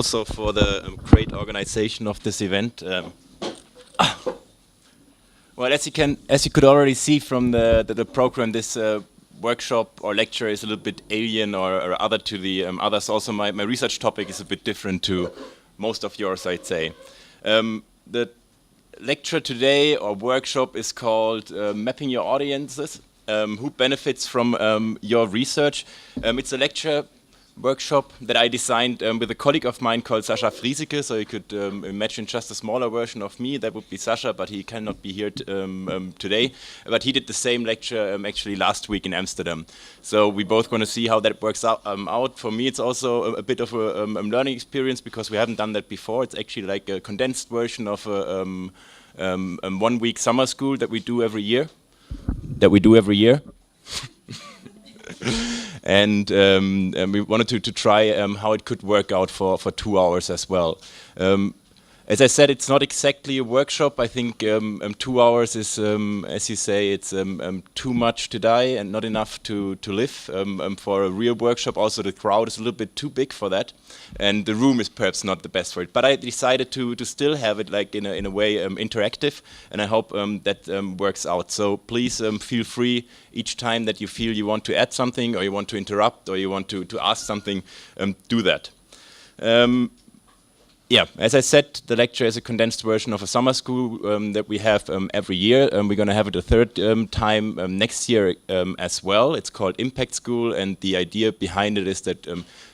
also for the great organization of this event. Well, as you could already see from the program, this workshop or lecture is a little bit alien or other to the others. Also, my research topic is a bit different to most of yours, I'd say. The lecture today or workshop is called Mapping Your Audiences. Who benefits from your research? It's a lecture workshop that I designed with a colleague of mine called Sascha Friesike. So you could imagine just a smaller version of me. That would be Sascha, but he cannot be here today. But he did the same lecture actually last week in Amsterdam. So we both going to see how that works out. For me, it's also a bit of a learning experience because we haven't done that before. It's actually like a condensed version of a 1 week summer school that we do every year. And we wanted to try how it could work out for 2 hours as well. As I said, it's not exactly a workshop. I think 2 hours is, as you say, it's too much to die and not enough to live. For a real workshop, also the crowd is a little bit too big for that, and the room is perhaps not the best for it. But I decided to still have it like in a way interactive, and I hope that works out. So please feel free each time that you feel you want to add something, or you want to interrupt, or you want to ask something, do that. Yeah, as I said, the lecture is a condensed version of a summer school that we have every year. We're going to have it a third time next year as well. It's called Impact School, and the idea behind it is that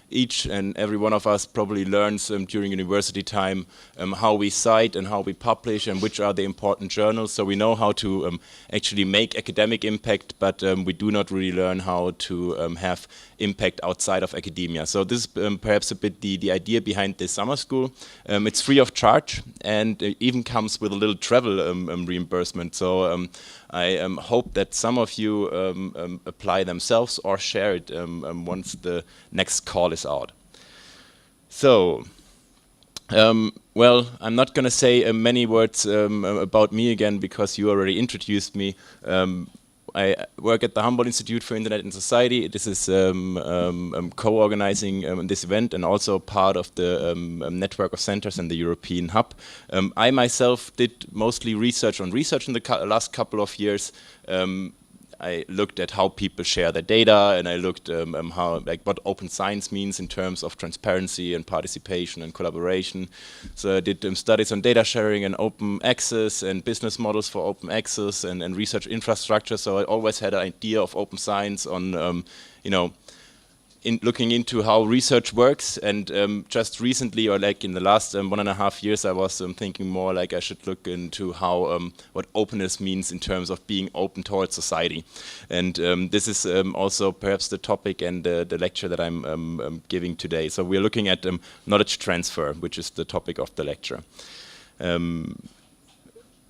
each and every one of us probably learns during university time how we cite and how we publish and which are the important journals. So we know how to actually make academic impact, but we do not really learn how to have impact outside of academia. So this is perhaps a bit the idea behind this summer school. It's free of charge, and it even comes with a little travel reimbursement. So I hope that some of you apply themselves or share it once the next call is out. So, well, I'm not going to say many words about me again because you already introduced me. I work at the Humboldt Institute for Internet and Society. This is co-organizing this event and also part of the network of centers and the European hub. I myself did mostly research in the last couple of years. I looked at how people share their data, and I looked how what open science means in terms of transparency and participation and collaboration. So I did studies on data sharing and open access and business models for open access and research infrastructure. So I always had an idea of open science on, you know, looking into how research works. And just recently, or like in the last 1.5 years, I was thinking more like I should look into how what openness means in terms of being open towards society. And this is also perhaps the topic and the lecture that I'm giving today. So we're looking at knowledge transfer, which is the topic of the lecture.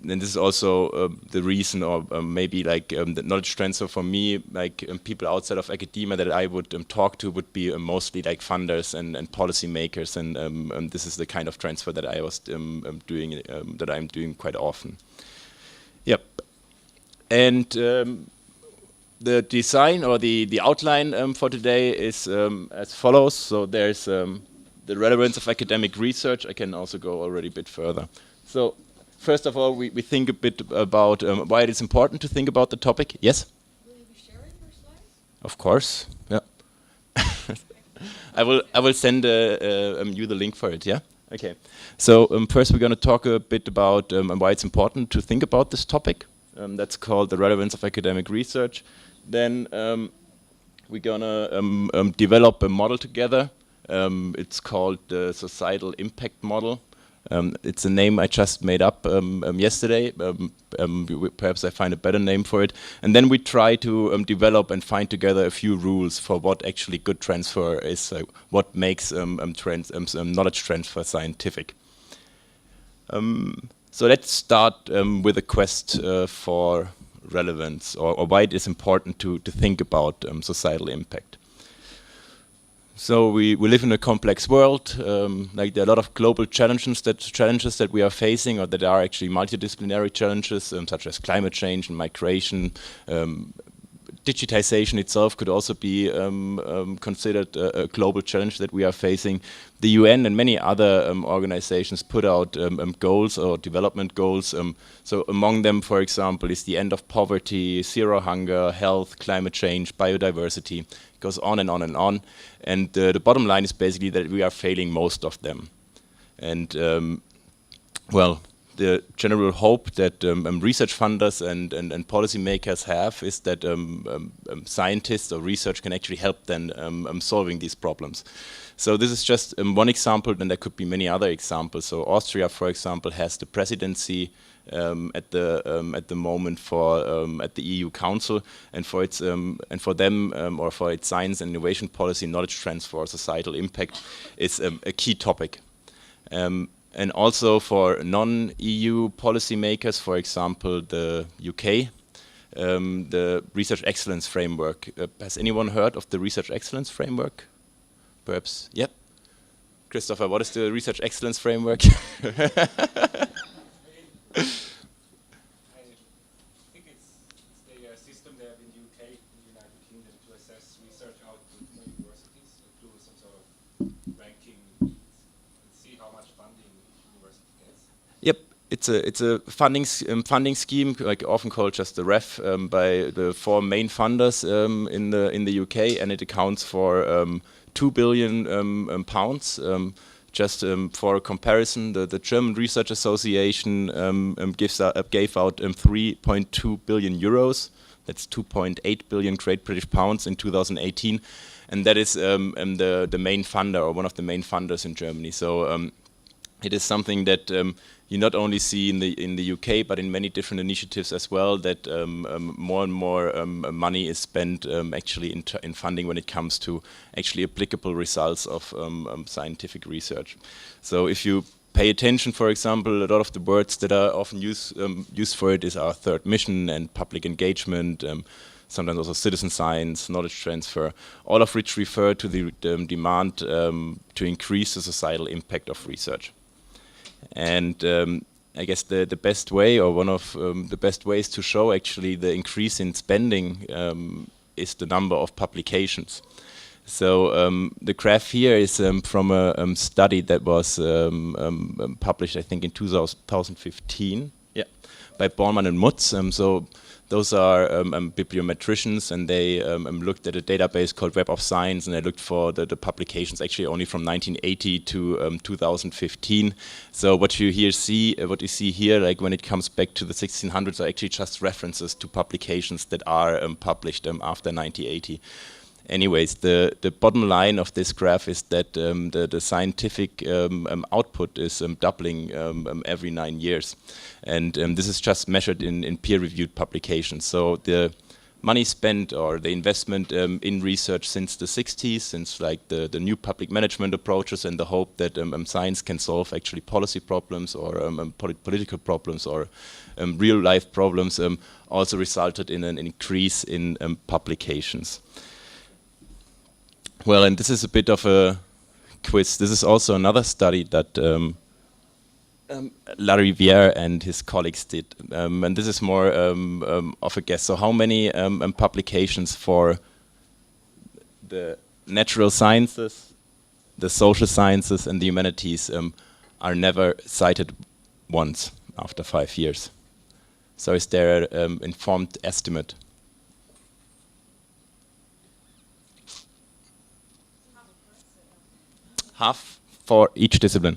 And this is also the reason, or maybe like the knowledge transfer for me, like people outside of academia that I would talk to would be mostly like funders and policy makers, and this is the kind of transfer that I was doing, that I'm doing quite often. Yep. And the design or the outline for today is as follows. So there's the relevance of academic research. I can also go already a bit further. So first of all, we think a bit about why it is important to think about the topic. Yes? Will you be sharing your slides? Of course. Yeah. I will send you the link for it. Yeah. Okay. So first, we're going to talk a bit about why it's important to think about this topic. That's called the relevance of academic research. Then we're going to develop a model together. It's called the societal impact model. It's a name I just made up yesterday. Perhaps I find a better name for it. And then we try to develop and find together a few rules for what actually good transfer is, what makes knowledge transfer scientific. So let's start with a quest for relevance, or why it is important to think about societal impact. So we live in a complex world. Like there are a lot of global challenges that we are facing, or that are actually multidisciplinary challenges, such as climate change and migration, digitization itself could also be considered a global challenge that we are facing. The UN and many other organizations put out goals or development goals. So among them, for example, is the end of poverty, zero hunger, health, climate change, biodiversity. It goes on and on and on. And the bottom line is basically that we are failing most of them. And well, the general hope that research funders and policymakers have is that scientists or research can actually help them solving these problems. So this is just one example, and there could be many other examples. So Austria, for example, has the presidency at the moment for at the EU Council, and for its for them or for its science and innovation policy, knowledge transfer, societal impact is a key topic. And also for non-EU policymakers, for example, the UK, the Research Excellence Framework. Has anyone heard of the Research Excellence Framework? Perhaps, yep. Christopher, what is the Research Excellence Framework? I think it's the system they have in the UK, in the United Kingdom, to assess research output for universities, do some sort of ranking, and see how much funding the university gets. Yep, it's a funding scheme, like often called just the REF, by the four main funders in the UK, and it accounts for 2 billion pounds. Just for a comparison, the German Research Association gave out 3.2 billion euros. That's 2.8 billion Great British pounds in 2018, and that is the main funder, or one of the main funders in Germany. So it is something that you not only see in the UK, but in many different initiatives as well, that more and more money is spent actually in funding when it comes to actually applicable results of scientific research. So if you pay attention, for example, a lot of the words that are often used for it is our third mission and public engagement, sometimes also citizen science, knowledge transfer, all of which refer to the demand to increase the societal impact of research. And I guess the best way, or one of the best ways to show actually the increase in spending is the number of publications. So the graph here is from a study that was published, I think, in 2015, yeah, by Bormann and Mutz. So those are bibliometricians, and they looked at a database called Web of Science, and they looked for the publications actually only from 1980 to 2015. So what you see here, like when it comes back to the 1600s, are actually just references to publications that are published after 1980. Anyways, the bottom line of this graph is that the scientific output is doubling every 9 years. And this is just measured in peer-reviewed publications. So the money spent, or the investment in research since the 60s, since like the new public management approaches and the hope that science can solve actually policy problems or political problems or real-life problems, also resulted in an increase in publications. Well, and this is a bit of a quiz. This is also another study that Lariviere and his colleagues did. And this is more of a guess. So how many publications for the natural sciences, the social sciences, and the humanities are never cited once after 5 years? So is there an informed estimate? Half for each discipline.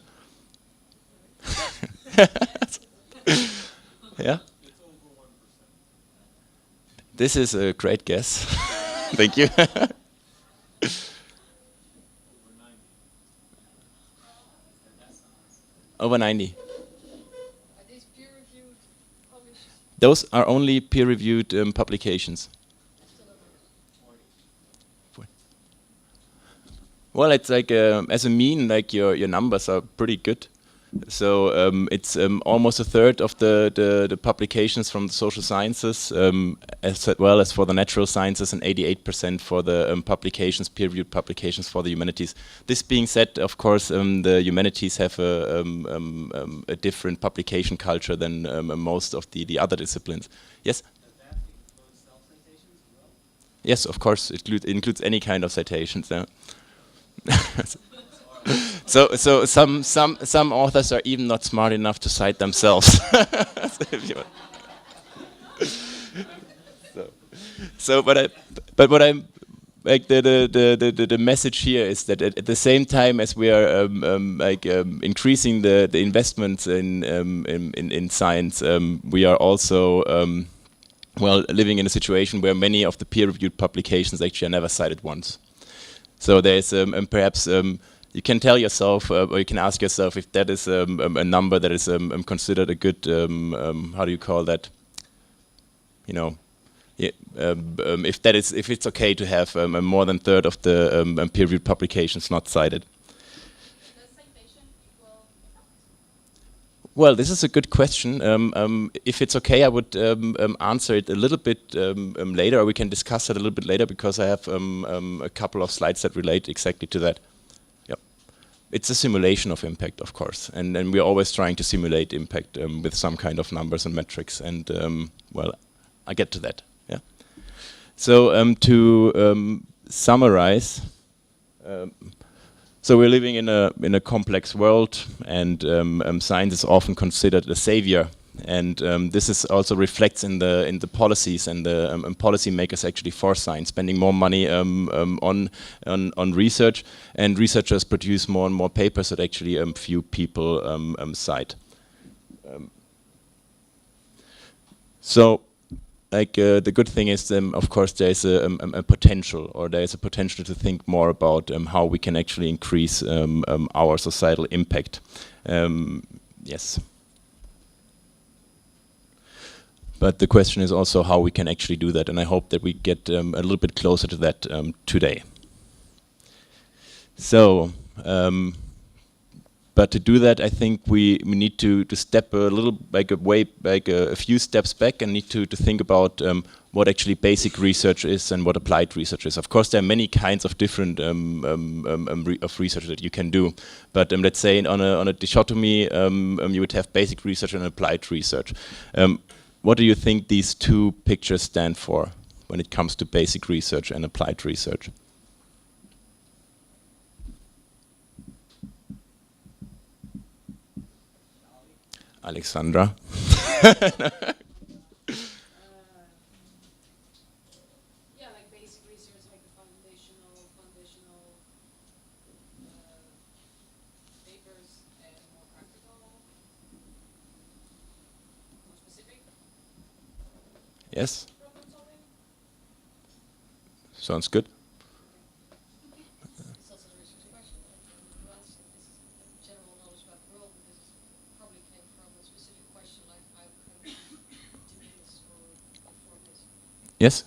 Yeah? This is a great guess. Thank you. Over 90. Are these peer-reviewed, published? Those are only peer-reviewed publications. Well, it's like as a mean, like your numbers are pretty good. So it's almost a third of the publications from the social sciences, as well as for the natural sciences, and 88% for the publications, peer-reviewed publications for the humanities. This being said, of course, the humanities have a different publication culture than most of the other disciplines. Yes? Does that include self-citations as well? Yes, of course, it includes any kind of citations. Yeah. So some authors are even not smart enough to cite themselves. So, but what I'm like the message here is that at the same time as we are increasing the investments in science, we are also well living in a situation where many of the peer-reviewed publications actually are never cited once. So there's perhaps you can tell yourself or you can ask yourself if that is a number that is considered a good how do you call that? You know. Yeah, if it's okay to have more than a third of the peer-reviewed publications not cited. Does citation equal? Well, this is a good question. If it's okay, I would answer it a little bit later, or we can discuss it a little bit later, because I have a couple of slides that relate exactly to that. Yep. It's a simulation of impact, of course, and we're always trying to simulate impact with some kind of numbers and metrics, and well, I get to that. So to summarize, so we're living in a complex world, and science is often considered a savior, and this is also reflects in the policies, and the policymakers actually for science spending more money on research, and researchers produce more and more papers that actually few people cite. So. Like the good thing is, of course, there is a potential, or there is a potential to think more about how we can actually increase our societal impact. Yes. But the question is also how we can actually do that, and I hope that we get a little bit closer to that today. So. But to do that, I think we need to step a little a few steps back, and need to think about what actually basic research is and what applied research is. Of course, there are many kinds of different of research that you can do. But let's say on a dichotomy, you would have basic research and applied research. What do you think these two pictures stand for when it comes to basic research and applied research? Alexandra. Yeah, like basic research, like the foundational papers, and more practical, more specific. Yes. Problem solving. Sounds good. It's also a research question. You answer this is general knowledge about the world, but this is probably came from a specific question, like how can we do this or perform this. Yes,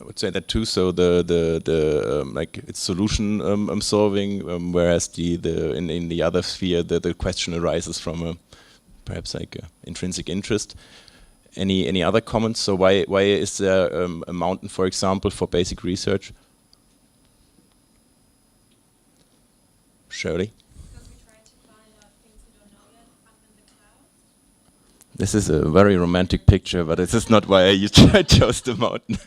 I would say that too. So the like it's solution solving, whereas in the other sphere the question arises from a perhaps like a intrinsic interest. Any other comments? So why is there a mountain, for example, for basic research? Shirley? Because we try to find out things we don't know yet up in the clouds. This is a very romantic picture, but this is not why I chose the mountain.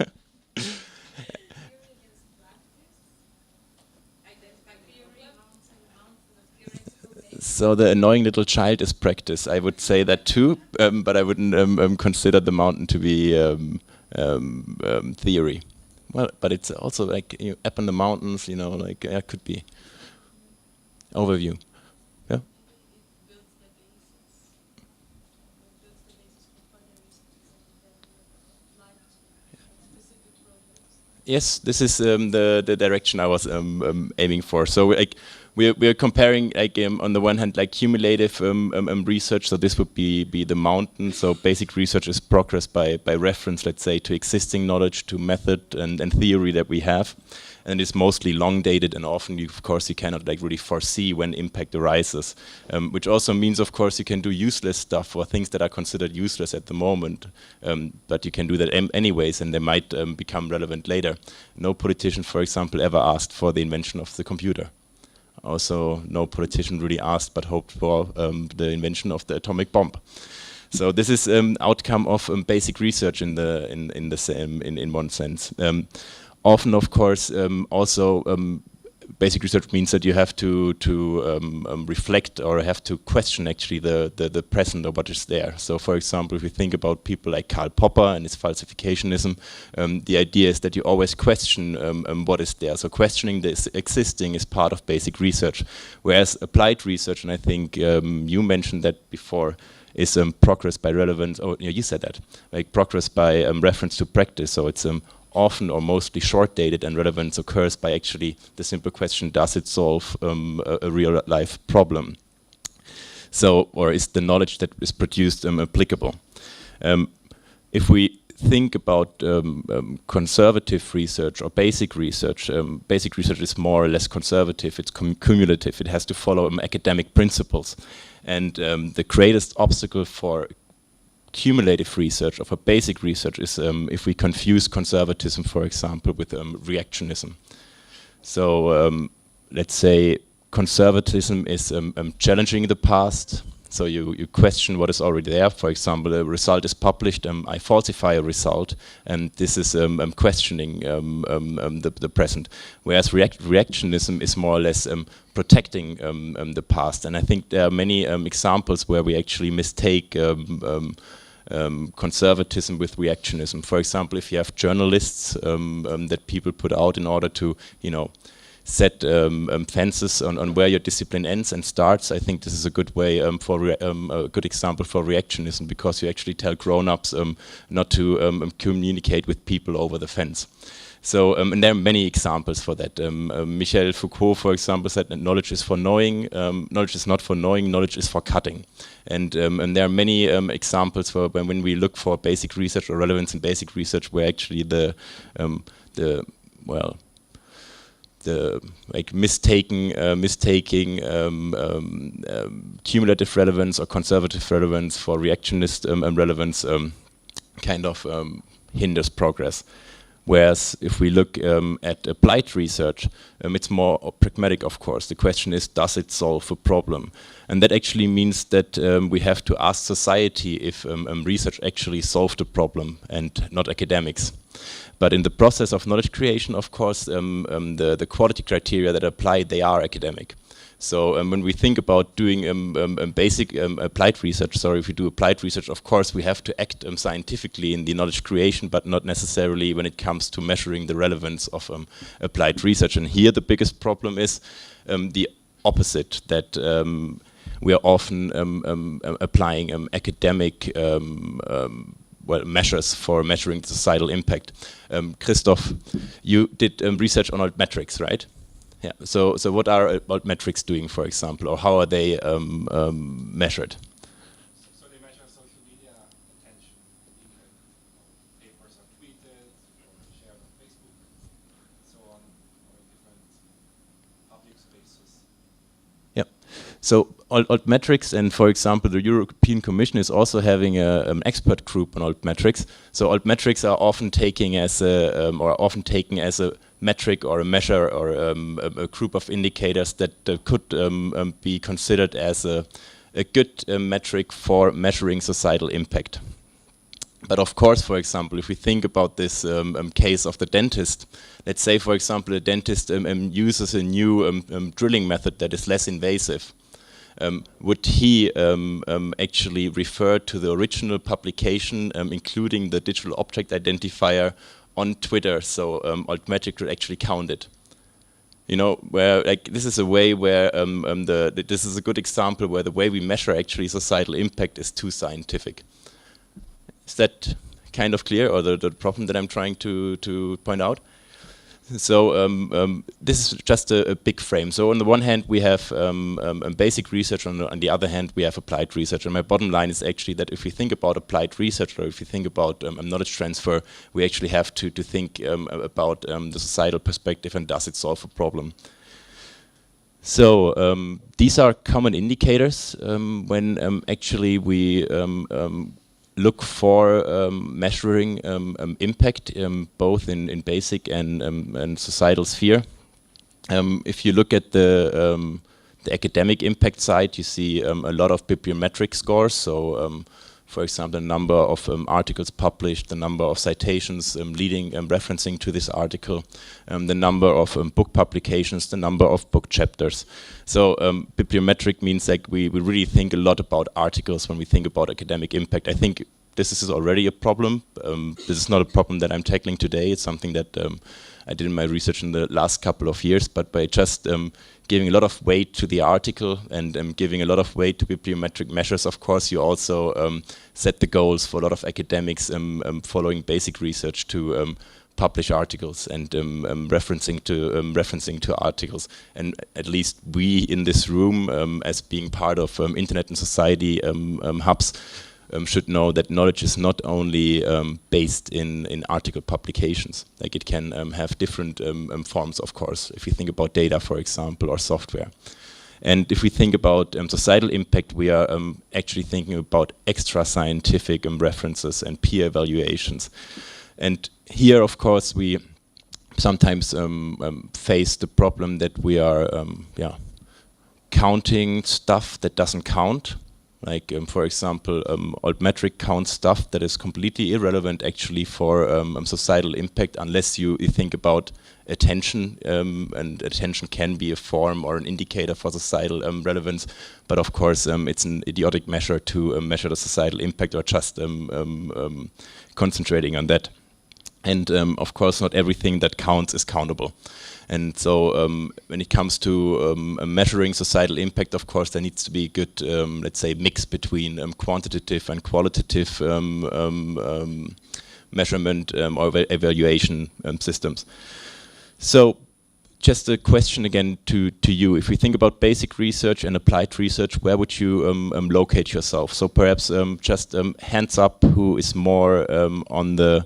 So the annoying little child is practice. I would say that too, but I wouldn't consider the mountain to be theory. Well, but it's also like up in the mountains, like it could be overview. Yeah. Yes, this is the direction I was aiming for. So like we're comparing like on the one hand like cumulative research. So this would be the mountain. So basic research is progress by reference, let's say, to existing knowledge, to method and theory that we have, and it's mostly long dated, and often of course you cannot like really foresee when impact arises, which also means of course you can do useless stuff or things that are considered useless at the moment, but you can do that anyways, and they might become relevant later. No politician, for example, ever asked for the invention of the computer. Also, no politician really asked but hoped for the invention of the atomic bomb. So this is outcome of basic research in the same in one sense. Often, of course, also basic research means that you have to reflect or have to question actually the present or what is there. So, for example, if you think about people like Karl Popper and his falsificationism, the idea is that you always question what is there. So questioning this existing is part of basic research, whereas applied research, and I think you mentioned that before, is progress by relevance. Oh, yeah, you said that, like progress by reference to practice. So it's often or mostly short-dated, and relevance occurs by actually the simple question: does it solve a real-life problem? So, or is the knowledge that is produced applicable? If we think about conservative research or basic research is more or less conservative. It's cumulative. It has to follow academic principles, and the greatest obstacle for cumulative research, of a basic research, is if we confuse conservatism, for example, with reactionism. So let's say conservatism is challenging the past. So you question what is already there. For example, a result is published, I falsify a result, and this is questioning the present. Whereas reactionism is more or less protecting the past. And I think there are many examples where we actually mistake conservatism with reactionism. For example, if you have journalists that people put out in order to, set fences on where your discipline ends and starts, I think this is a good way a good example for reactionism, because you actually tell grown-ups not to communicate with people over the fence. So, and there are many examples for that. Michel Foucault, for example, said that knowledge is for knowing, knowledge is not for knowing, knowledge is for cutting. And there are many examples for when we look for basic research or relevance in basic research, where actually the mistaking cumulative relevance or conservative relevance for reactionist relevance kind of hinders progress. Whereas if we look at applied research, it's more pragmatic, of course. The question is, does it solve a problem? And that actually means that we have to ask society if research actually solved a problem, and not academics. But in the process of knowledge creation, of course, the quality criteria that apply, they are academic. So when we think about doing basic applied research, if we do applied research, of course we have to act scientifically in the knowledge creation, but not necessarily when it comes to measuring the relevance of applied research. And here the biggest problem is the opposite, that we are often applying academic measures for measuring the societal impact. Christoph, you did research on altmetrics, right? Yeah. So what are altmetrics doing, for example, or how are they measured? So they measure social media attention. Papers are tweeted or shared on Facebook, and so on, or in different public spaces. Yeah. So altmetrics, and for example, the European Commission is also having an expert group on altmetrics. So altmetrics are often taken as a metric or a measure or a group of indicators that could be considered as a good metric for measuring societal impact. But of course, for example, if we think about this case of the dentist, let's say, for example, a dentist uses a new drilling method that is less invasive. Would he actually refer to the original publication, including the digital object identifier, on Twitter? So altmetric would actually count it. Where this is a way where this is a good example where the way we measure actually societal impact is too scientific. Is that kind of clear, or the problem that I'm trying to point out? So this is just a big frame. So on the one hand, we have basic research, on the other hand, we have applied research. And my bottom line is actually that if we think about applied research, or if we think about knowledge transfer, we actually have to think about the societal perspective, and does it solve a problem? So these are common indicators when actually we look for measuring impact, both in basic and societal sphere. If you look at the academic impact side, you see a lot of bibliometric scores. So, For example, the number of articles published, the number of citations leading referencing to this article, the number of book publications, the number of book chapters. So bibliometric means like we really think a lot about articles when we think about academic impact. I think this is already a problem. This is not a problem that I'm tackling today. It's something that I did in my research in the last couple of years, but by just giving a lot of weight to the article and giving a lot of weight to bibliometric measures, of course, you also set the goals for a lot of academics following basic research to publish articles and referencing to articles. And at least we in this room, as being part of Internet and Society hubs, should know that knowledge is not only based in article publications. Like it can have different forms, of course, if you think about data, for example, or software. And if we think about societal impact, we are actually thinking about extra scientific references and peer evaluations. And here, of course, we sometimes face the problem that we are counting stuff that doesn't count. Like, for example, altmetric counts stuff that is completely irrelevant actually for societal impact unless you think about attention, and attention can be a form or an indicator for societal relevance, but of course it's an idiotic measure to measure the societal impact or just concentrating on that. And of course not everything that counts is countable. And so when it comes to measuring societal impact, of course, there needs to be a good, let's say, mix between quantitative and qualitative measurement or evaluation systems. So just a question again to you. If we think about basic research and applied research, where would you locate yourself? So perhaps just hands up who is more on the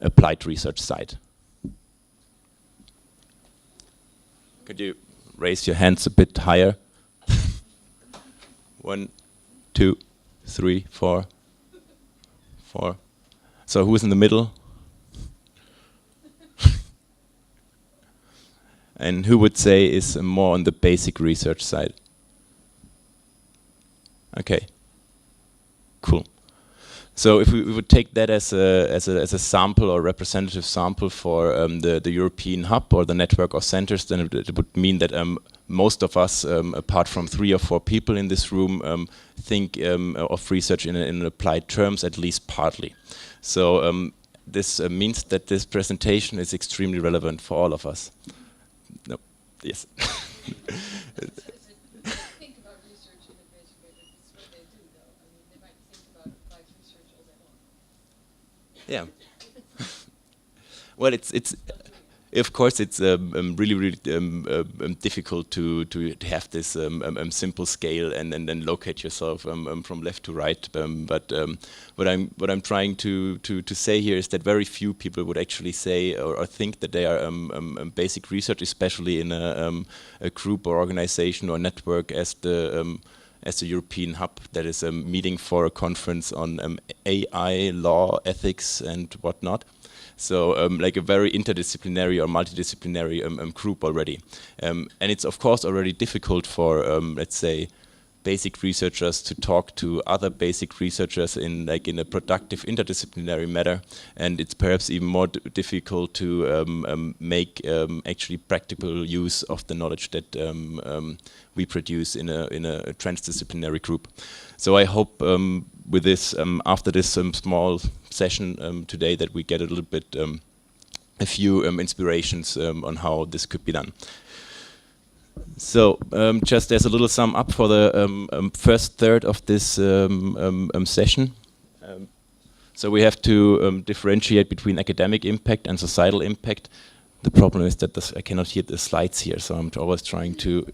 applied research side. Could you raise your hands a bit higher? 1, 2, 3, 4, 4. So who's in the middle? And who would say is more on the basic research side? Okay, cool. So if we would take that as a sample or representative sample for the European hub or the network of centers, then it would mean that most of us, apart from 3 or 4 people in this room, think of research in applied terms, at least partly. So this means that this presentation is extremely relevant for all of us. No, yes. Think about research in a basic way, but it's what they do, though. I mean, they might think about applied research all day long. Yeah. Well, it's of course it's really difficult to have this simple scale and then locate yourself from left to right. But what I'm trying to say here is that very few people would actually say or think that they are basic research, especially in a group or organization or network as the European hub that is meeting for a conference on AI, law, ethics, and whatnot. So like a very interdisciplinary or multidisciplinary group already. And it's of course already difficult for, let's say, basic researchers to talk to other basic researchers in a productive interdisciplinary manner, and it's perhaps even more difficult to make actually practical use of the knowledge that we produce in a transdisciplinary group. So I hope with this, after this small session today, that we get a little bit, a few inspirations on how this could be done. So just as a little sum up for the first third of this session. So we have to differentiate between academic impact and societal impact. The problem is that I cannot hear the slides here, so I'm always trying to...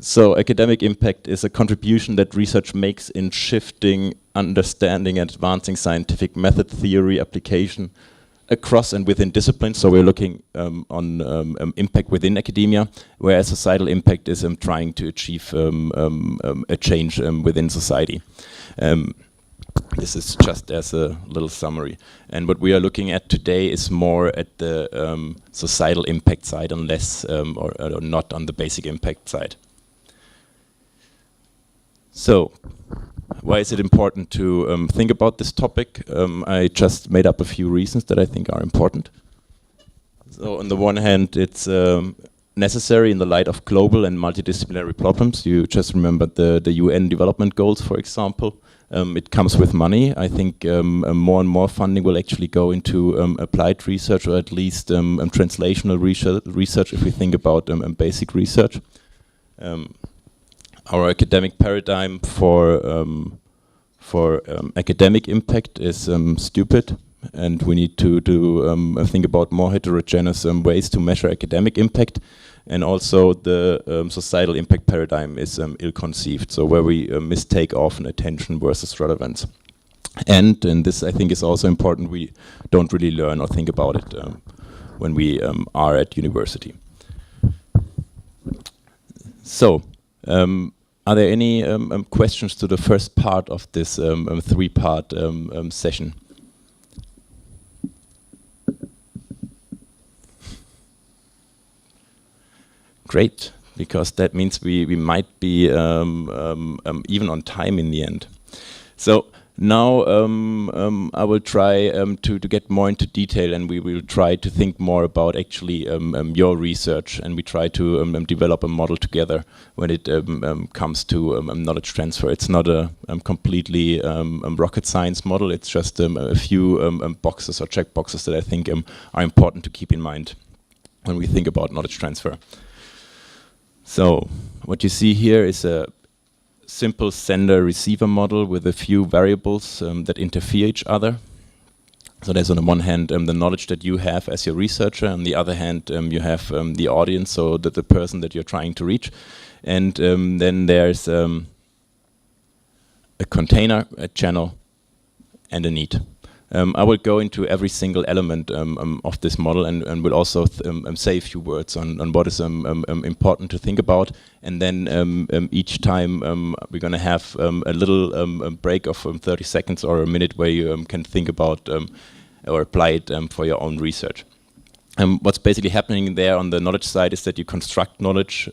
So academic impact is a contribution that research makes in shifting, understanding and advancing scientific method, theory, application across and within disciplines. So we're looking on impact within academia, whereas societal impact is trying to achieve a change within society. This is just as a little summary. And what we are looking at today is more at the societal impact side and less or not on the basic impact side. So, why is it important to think about this topic? I just made up a few reasons that I think are important. So on the one hand, it's necessary in the light of global and multidisciplinary problems. You just remembered the UN development goals, for example. It comes with money. I think more and more funding will actually go into applied research, or at least translational research if we think about basic research. Our academic paradigm for academic impact is stupid, and we need to think about more heterogeneous ways to measure academic impact. And also the societal impact paradigm is ill-conceived, so where we mistake often attention versus relevance. And this I think is also important, we don't really learn or think about it when we are at university. So, are there any questions to the first part of this three-part session? Great, because that means we might be even on time in the end. So now I will try to get more into detail, and we will try to think more about actually your research, and we try to develop a model together when it comes to knowledge transfer. It's not a completely rocket science model, it's just a few boxes or check boxes that I think are important to keep in mind when we think about knowledge transfer. So what you see here is a simple sender-receiver model with a few variables that interfere each other. So there's on the one hand the knowledge that you have as your researcher, on the other hand you have the audience, so that the person that you're trying to reach. And then there's a container, a channel, and a need. I will go into every single element of this model, and will also say a few words on what is important to think about. And then each time we're going to have a little break of 30 seconds or a minute where you can think about or apply it for your own research. What's basically happening there on the knowledge side is that you construct knowledge,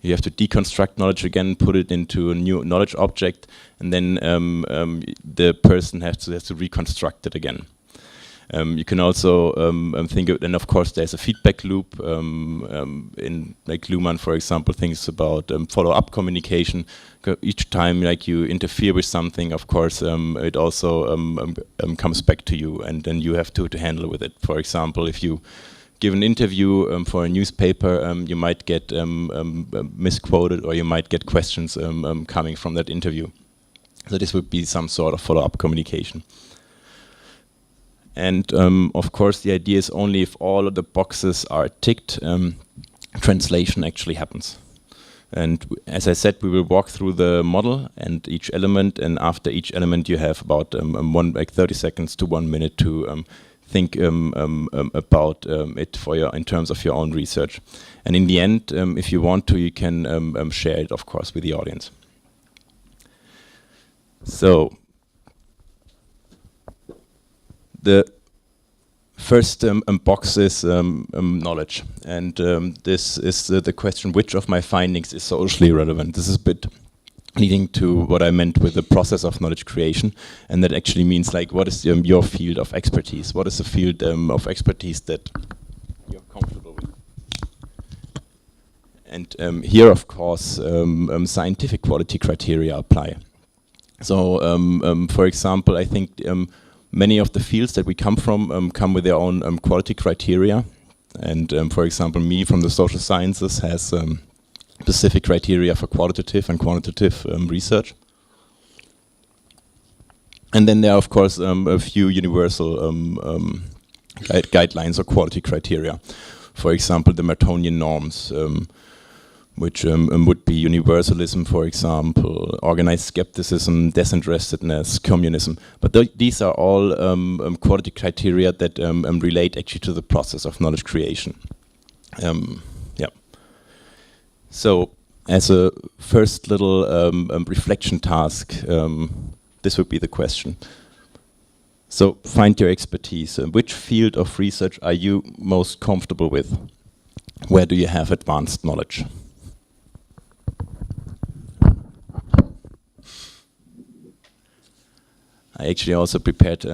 you have to deconstruct knowledge again, put it into a new knowledge object, and then the person has to reconstruct it again. You can also think of, and of course there's a feedback loop. In like Luhmann, for example, thinks about follow-up communication. Each time like you interfere with something, of course it also comes back to you, and then you have to handle with it. For example, if you give an interview for a newspaper, you might get misquoted, or you might get questions coming from that interview. So this would be some sort of follow-up communication. And of course the idea is only if all of the boxes are ticked, translation actually happens. And as I said, we will walk through the model and each element, and after each element you have about 30 seconds to 1 minute to think about it for in terms of your own research. And in the end, if you want to, you can share it, of course, with the audience. So the first box is knowledge, and this is the question: which of my findings is socially relevant? This is a bit leading to what I meant with the process of knowledge creation, and that actually means like, what is your field of expertise? What is the field of expertise that you're comfortable with? And here, of course, scientific quality criteria apply. So, for example, I think many of the fields that we come from come with their own quality criteria. And for example, me from the social sciences has specific criteria for qualitative and quantitative research. And then there are, of course, a few universal guidelines or quality criteria. For example, the Mertonian norms, which would be universalism, for example, organized skepticism, disinterestedness, communism. But these are all quality criteria that relate actually to the process of knowledge creation. Yeah. So, as a first little reflection task, this would be the question. So, find your expertise. Which field of research are you most comfortable with? Where do you have advanced knowledge? I actually also prepared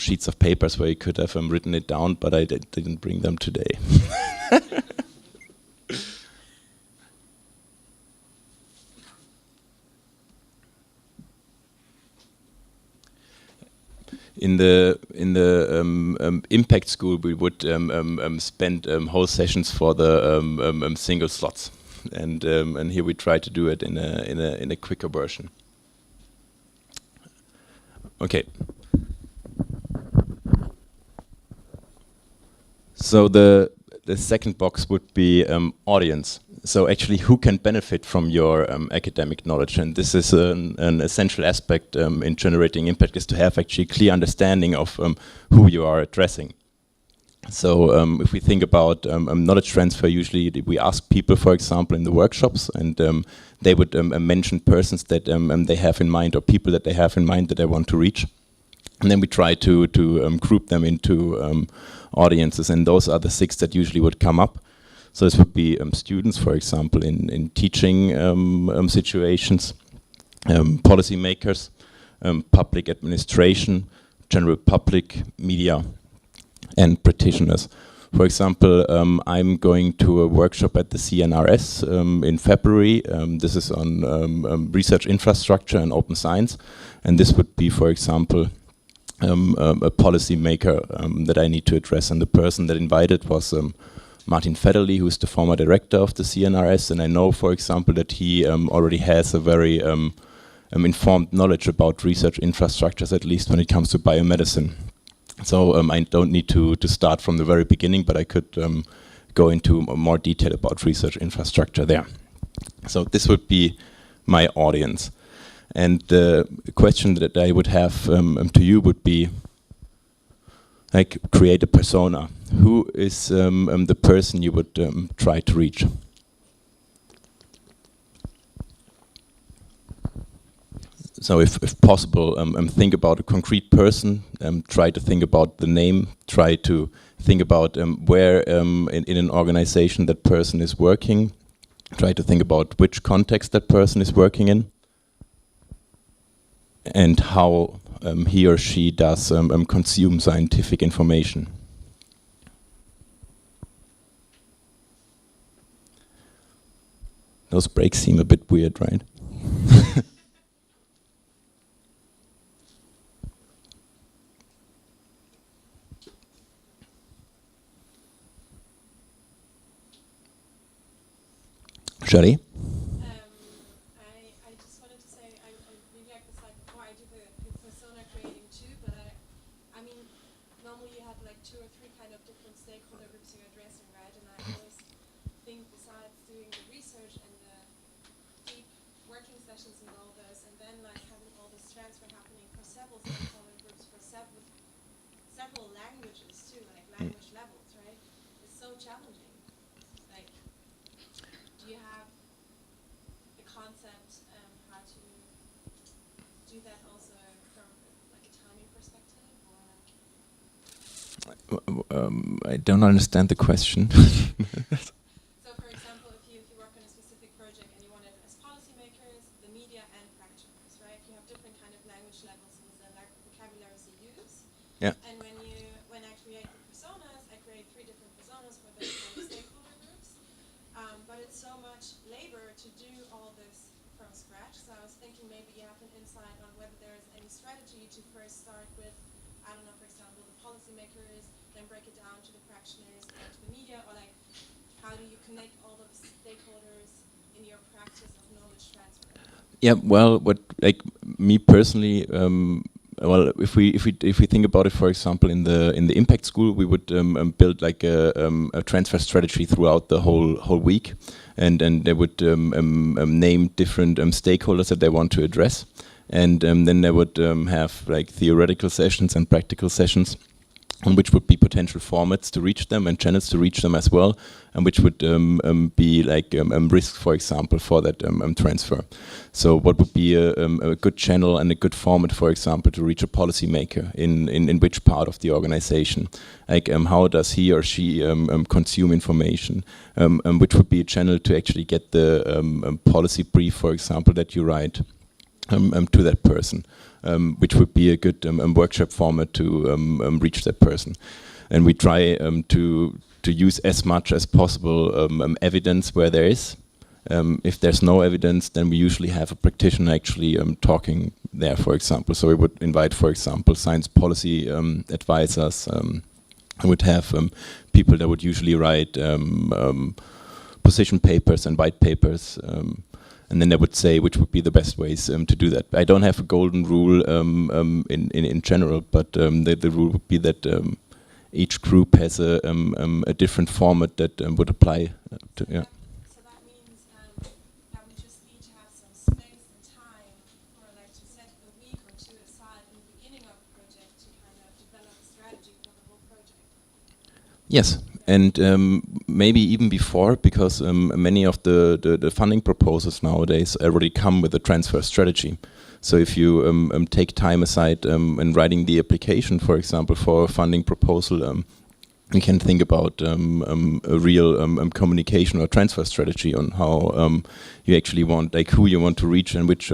sheets of papers where you could have written it down, but I didn't bring them today. In the impact school, we would spend whole sessions for the single slots, and here we try to do it in a quicker version. Okay. So the second box would be audience. So actually, who can benefit from your academic knowledge? And this is an essential aspect in generating impact, is to have actually clear understanding of who you are addressing. So if we think about knowledge transfer, usually we ask people, for example, in the workshops, and they would mention persons that they have in mind, or people that they have in mind that they want to reach. And then we try to group them into audiences, and those are the 6 that usually would come up. So this would be students, for example, in teaching situations, policymakers, public administration, general public, media, and practitioners. For example, I'm going to a workshop at the CNRS in February. This is on research infrastructure and open science. And this would be, for example, a policymaker that I need to address. And the person that invited was Martin Federley, who is the former director of the CNRS. And I know, for example, that he already has a very informed knowledge about research infrastructures, at least when it comes to biomedicine. So I don't need to start from the very beginning, but I could go into more detail about research infrastructure there. So this would be my audience. And the question that I would have to you would be, like, create a persona. Who is the person you would try to reach? So if possible, think about a concrete person, try to think about the name, try to think about where in an organization that person is working, try to think about which context that person is working in, and how he or she does consume scientific information. Those breaks seem a bit weird, right? Shari? I just wanted to say, I really like the slide before. I do the persona creating too, but I mean, normally you have like 2 or 3 kind of different stakeholder groups you're addressing, right? And I always think, besides doing the research and the deep working sessions and all this, and then like having all this transfer happening for several stakeholder groups for several languages too, like language levels, right? It's so challenging. Like, do you have a concept how to do that also from like a timing perspective, or? I don't understand the question. So, for example, if you work on a specific project and you want it as policymakers, the media, and practitioners, right? You have different kind of language levels with the vocabularies you use. Yeah. And when I create the personas, I create 3 different personas for the stakeholder groups. But it's so much labor to do all this from scratch. So I was thinking maybe you have an insight on whether there's any strategy to first start with, I don't know, for example, the policymakers, then break it down to the practitioners and to the media, or like, how do you connect all those stakeholders in your practice of knowledge transfer? Yeah, well, what, like, me personally, well, if we think about it, for example, in the impact school, we would build like a transfer strategy throughout the whole week, and they would name different stakeholders that they want to address, and then they would have like theoretical sessions and practical sessions, on which would be potential formats to reach them and channels to reach them as well, and which would be like risk, for example, for that transfer. So what would be a good channel and a good format, for example, to reach a policymaker in which part of the organization? Like how does he or she consume information? Which would be a channel to actually get the policy brief, for example, that you write to that person. which would be a good workshop format to reach that person. And we try to use as much as possible evidence where there is. If there's no evidence, then we usually have a practitioner actually talking there, for example. So we would invite, for example, science policy advisors. I would have people that would usually write position papers and white papers, and then they would say which would be the best ways to do that. I don't have a golden rule in general, but the rule would be that each group has a different format that would apply to, yeah. So that means that we just need to have some space and time, or like to set a week or two aside in the beginning of the project to kind of develop a strategy for the whole project. Yes, and maybe even before, because many of the funding proposals nowadays already come with a transfer strategy. So if you take time aside in writing the application, for example, for a funding proposal, you can think about a real communication or transfer strategy on how you actually want, like who you want to reach and which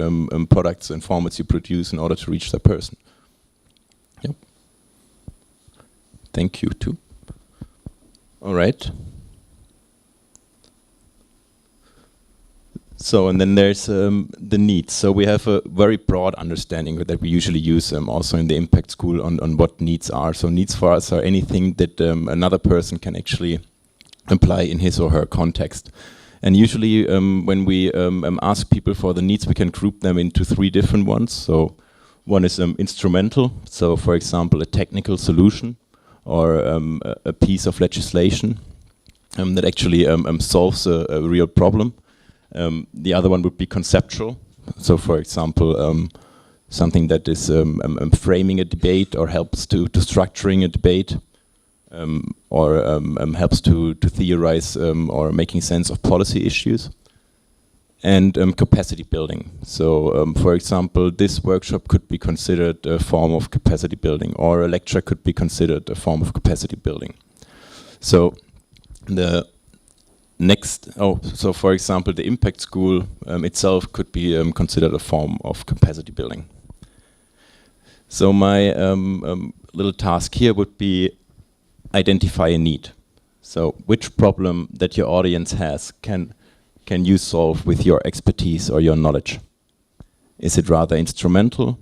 products and formats you produce in order to reach that person. Yep. Thank you too. All right. So, and then there's the needs. So we have a very broad understanding that we usually use also in the impact school on what needs are. So needs for us are anything that another person can actually apply in his or her context. And usually when we ask people for the needs, we can group them into three different ones. So one is instrumental. So for example, a technical solution or a piece of legislation that actually solves a real problem. The other one would be conceptual. So, for example, something that is framing a debate or helps to structuring a debate, or helps to theorize or making sense of policy issues. And capacity building. So, for example, this workshop could be considered a form of capacity building, or a lecture could be considered a form of capacity building. So, the next, so for example, the impact school itself could be considered a form of capacity building. So my little task here would be identify a need. So which problem that your audience has can you solve with your expertise or your knowledge? Is it rather instrumental?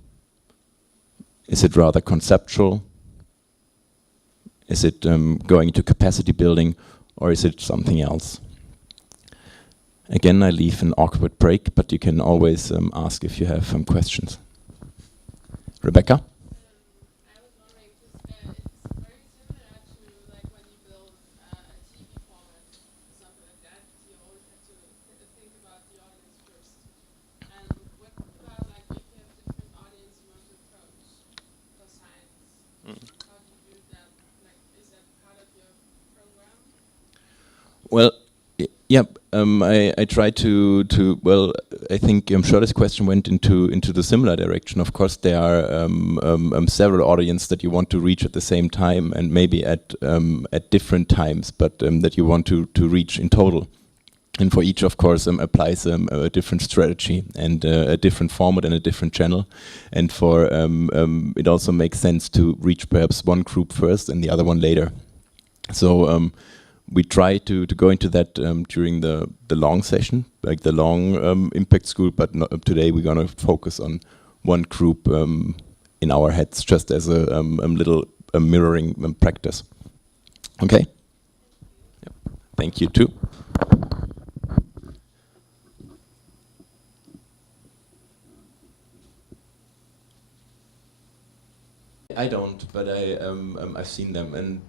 Is it rather conceptual? Is it going to capacity building, or is it something else? Again, I leave an awkward break, but you can always ask if you have some questions. Rebecca? I was wondering, because it's very similar to like when you build a TV format or something like that. You always have to think about the audience first. And what about like if you have different audience you want to approach for science? How do you do that? Like, is that part of your program? Well, yeah, I try to well, I think Shirley's question went into the similar direction. Of course, there are several audiences that you want to reach at the same time, and maybe at different times, but that you want to reach in total. And for each, of course, applies a different strategy and a different format and a different channel. And for it also makes sense to reach perhaps one group first and the other one later. So we try to go into that during the long session, like the long impact school, but today we're going to focus on one group in our heads, just as a little mirroring practice. Okay? Yep. Thank you too. I don't, but I've seen them, and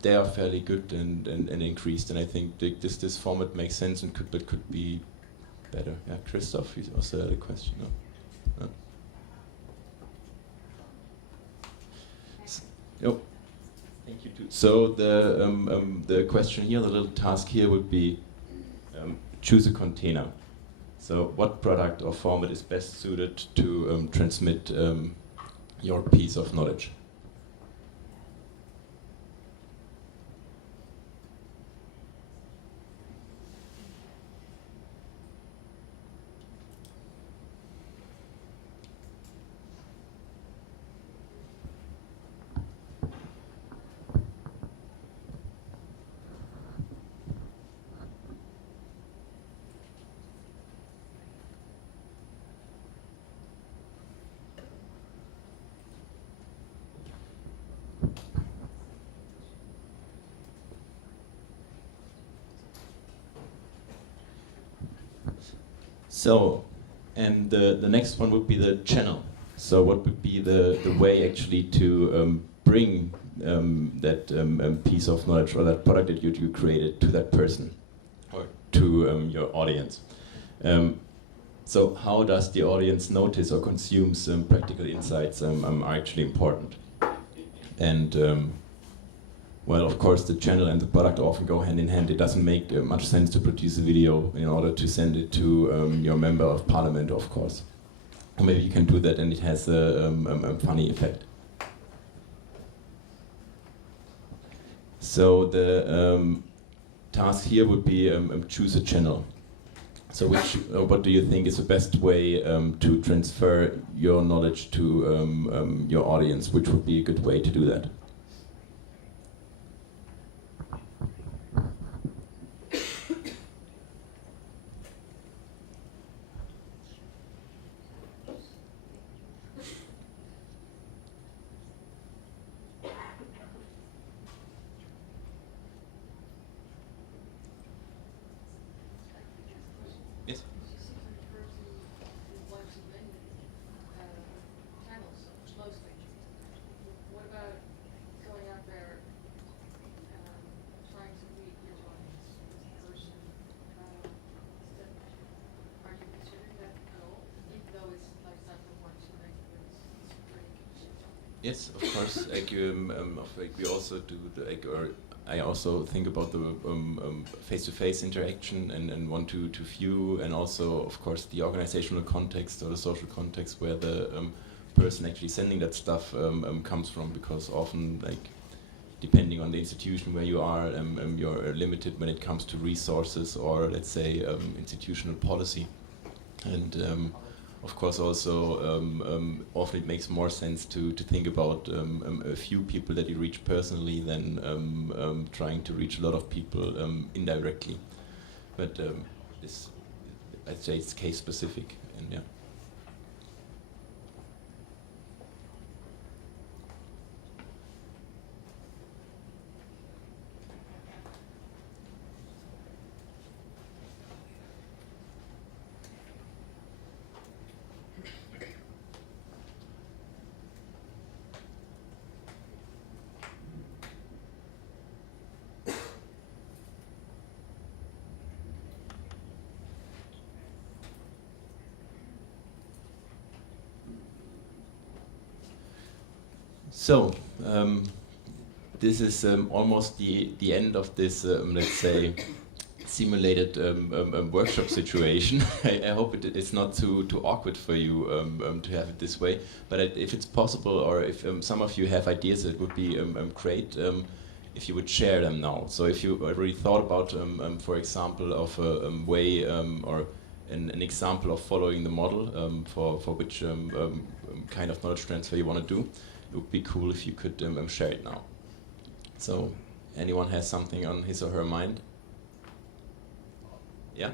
they are fairly good and increased. And I think this format makes sense and could be better. Yeah, Christoph, you also had a question. No? No? Oh, thank you too. So the question here, the little task here would be choose a container. So what product or format is best suited to transmit your piece of knowledge? So, and the next one would be the channel. So what would be the way actually to bring that piece of knowledge or that product that you created to that person or to your audience? So how does the audience notice or consume some practical insights are actually important? And well, of course, the channel and the product often go hand in hand. It doesn't make much sense to produce a video in order to send it to your member of parliament, of course. Or maybe you can do that and it has a funny effect. So the task here would be choose a channel. So what do you think is the best way to transfer your knowledge to your audience? Which would be a good way to do that? Yes. What about going out there, trying to meet your audience in person? Are you considering that at all? Even though it's like something more tonight, it's pretty. Yes, of course. Like we also do or I also think about the face-to-face interaction and want to view, and also, of course, the organizational context or the social context where the person actually sending that stuff comes from, because often, like, depending on the institution where you are, you're limited when it comes to resources or, let's say, institutional policy. And of course, also, often it makes more sense to think about a few people that you reach personally than trying to reach a lot of people indirectly. But this, I'd say it's case specific, and yeah. So, this is almost the end of this, let's say, simulated workshop situation. I hope it's not too awkward for you to have it this way. But if it's possible, or if some of you have ideas, it would be great if you would share them now. So if you already thought about, for example, of a way or an example of following the model for which kind of knowledge transfer you want to do, it would be cool if you could share it now. So, anyone has something on his or her mind? Yeah?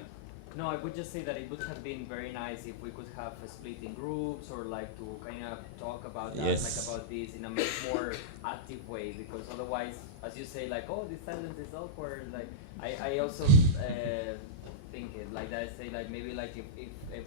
No, I would just say that it would have been very nice if we could have a split in groups, or like to kind of talk about that, Yes. like about this in a much more active way, because otherwise, as you say, like, oh, this silence is awkward, like, I also think it, like that, I say, like, maybe like if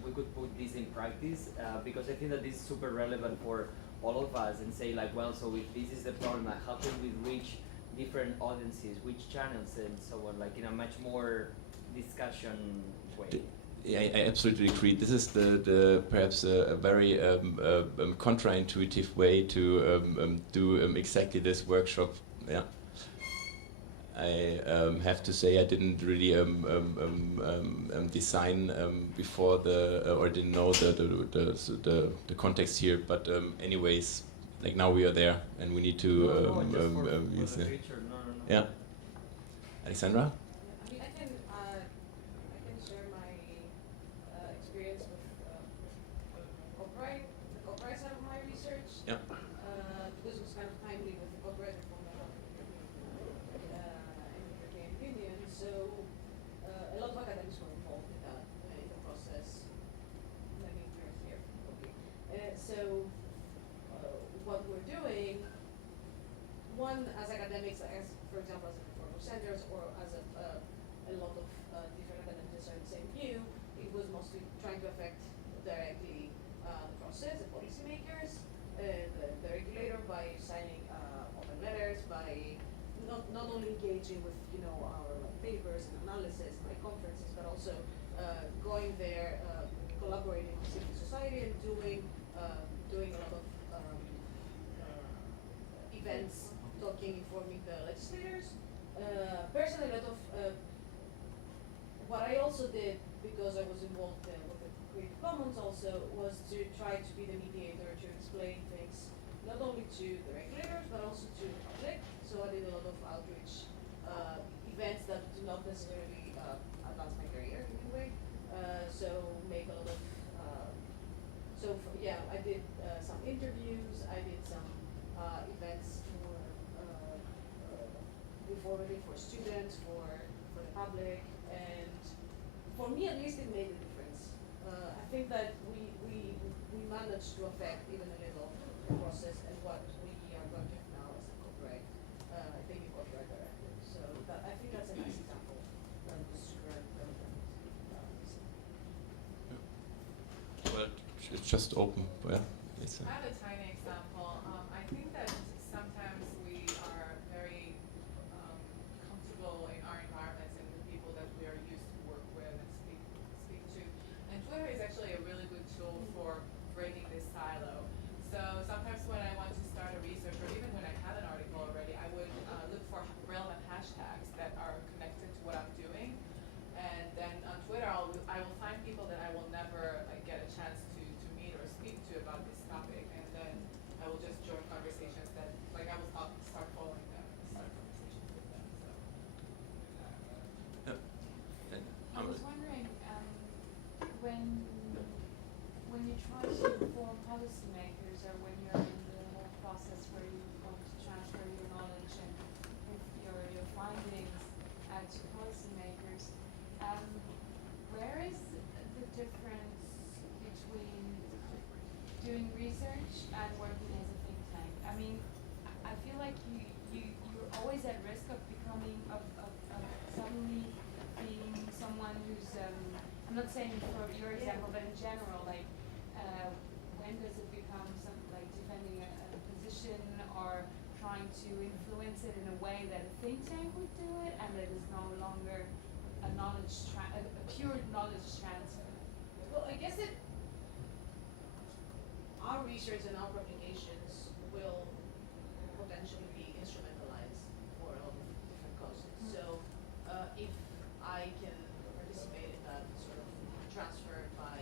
we could put this in practice, because I think that this is super relevant for all of us, and say, like, well, so if this is the problem, like, how can we reach different audiences, which channels, and so on, like in a much more discussion way. Yeah, I absolutely agree. This is the perhaps a very contra-intuitive way to do exactly this workshop. Yeah, I have to say I didn't really design before or didn't know the context here. But anyways, like now we are there and we need to use for the it. future. No. Yeah, Alexandra. I mean, I can share my experience with the copyright side of my research. Yeah. Because it was kind of timely with the copyright reform that happened in the European Union. So a lot of academics were involved in that in the process. Maybe you're here, probably. So what we're doing, one, as academics, as for example, as reformer centers, or as a lot of different academics are in the same view, it was mostly trying to affect directly the process, the policymakers, the regulator by signing open letters, by not only engaging with our papers and analysis, by conferences, but also going there, collaborating with civil society, and doing a lot of events, talking, informing the legislators. Personally, a lot of what I also did, because I was involved with the Creative Commons also, was to try to be the mediator, to explain things not only to the regulators but also to the public. So I did a lot of outreach events that do not necessarily advance my career in any way. So make a lot of I did some interviews. I did some events for students, for the public, and for me at least it made a difference. I think that we managed to affect even a little the process and what we are going to have now as a copyright, thinking copyright directive. So I think that's a nice example of this current development. Well, it's just open. Well, it's I have a tiny example. I think that sometimes we are very comfortable in our environments and the people that we are used to work with and speak to. And Twitter is actually a really good tool for breaking this silo. So sometimes when I want to start a research, or even when I have an article already, I would look for relevant hashtags that are connected to what I'm doing. And then on Twitter, I will find people that I will never get a chance to meet or speak to about this topic, and then I will just join conversations that, I will start following them and start conversations with them. So. I was wondering, when you try to inform policymakers, or when you're in the whole process where you want to transfer your knowledge and your findings to policymakers, where is the difference between doing research and working as a think tank? I mean, I feel like you're always at risk of becoming, of suddenly being someone who's, I'm not saying for your example, but in general, like, when does it become something like defending a position or trying to influence it in a way that a think tank would do it, and that is no longer a pure knowledge transfer? Well, I guess our research and our publications will potentially be instrumentalized for a lot of different causes. So if I can participate in that sort of transfer by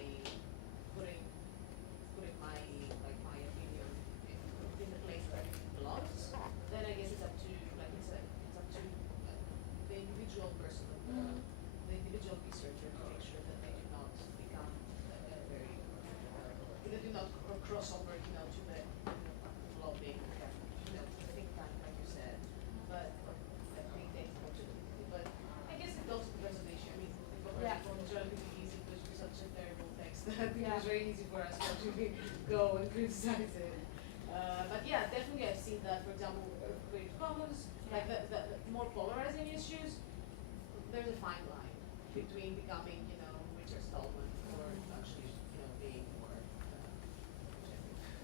putting my opinion in the place where it belongs, then I guess it's up to the individual person, the individual researcher, to make sure that they do not become they do not cross over, to the lobbying, to the think tank, like you said, but think tank opportunity. But I guess it also depends on the issue. I mean, the copyright reform is relatively easy because we're such a terrible text that it was very easy for us to actually go and criticize it. But yeah, definitely I've seen that, for example, Creative Commons, like the more polarizing issues, there's a fine line between becoming, Richard Stallman or actually, being more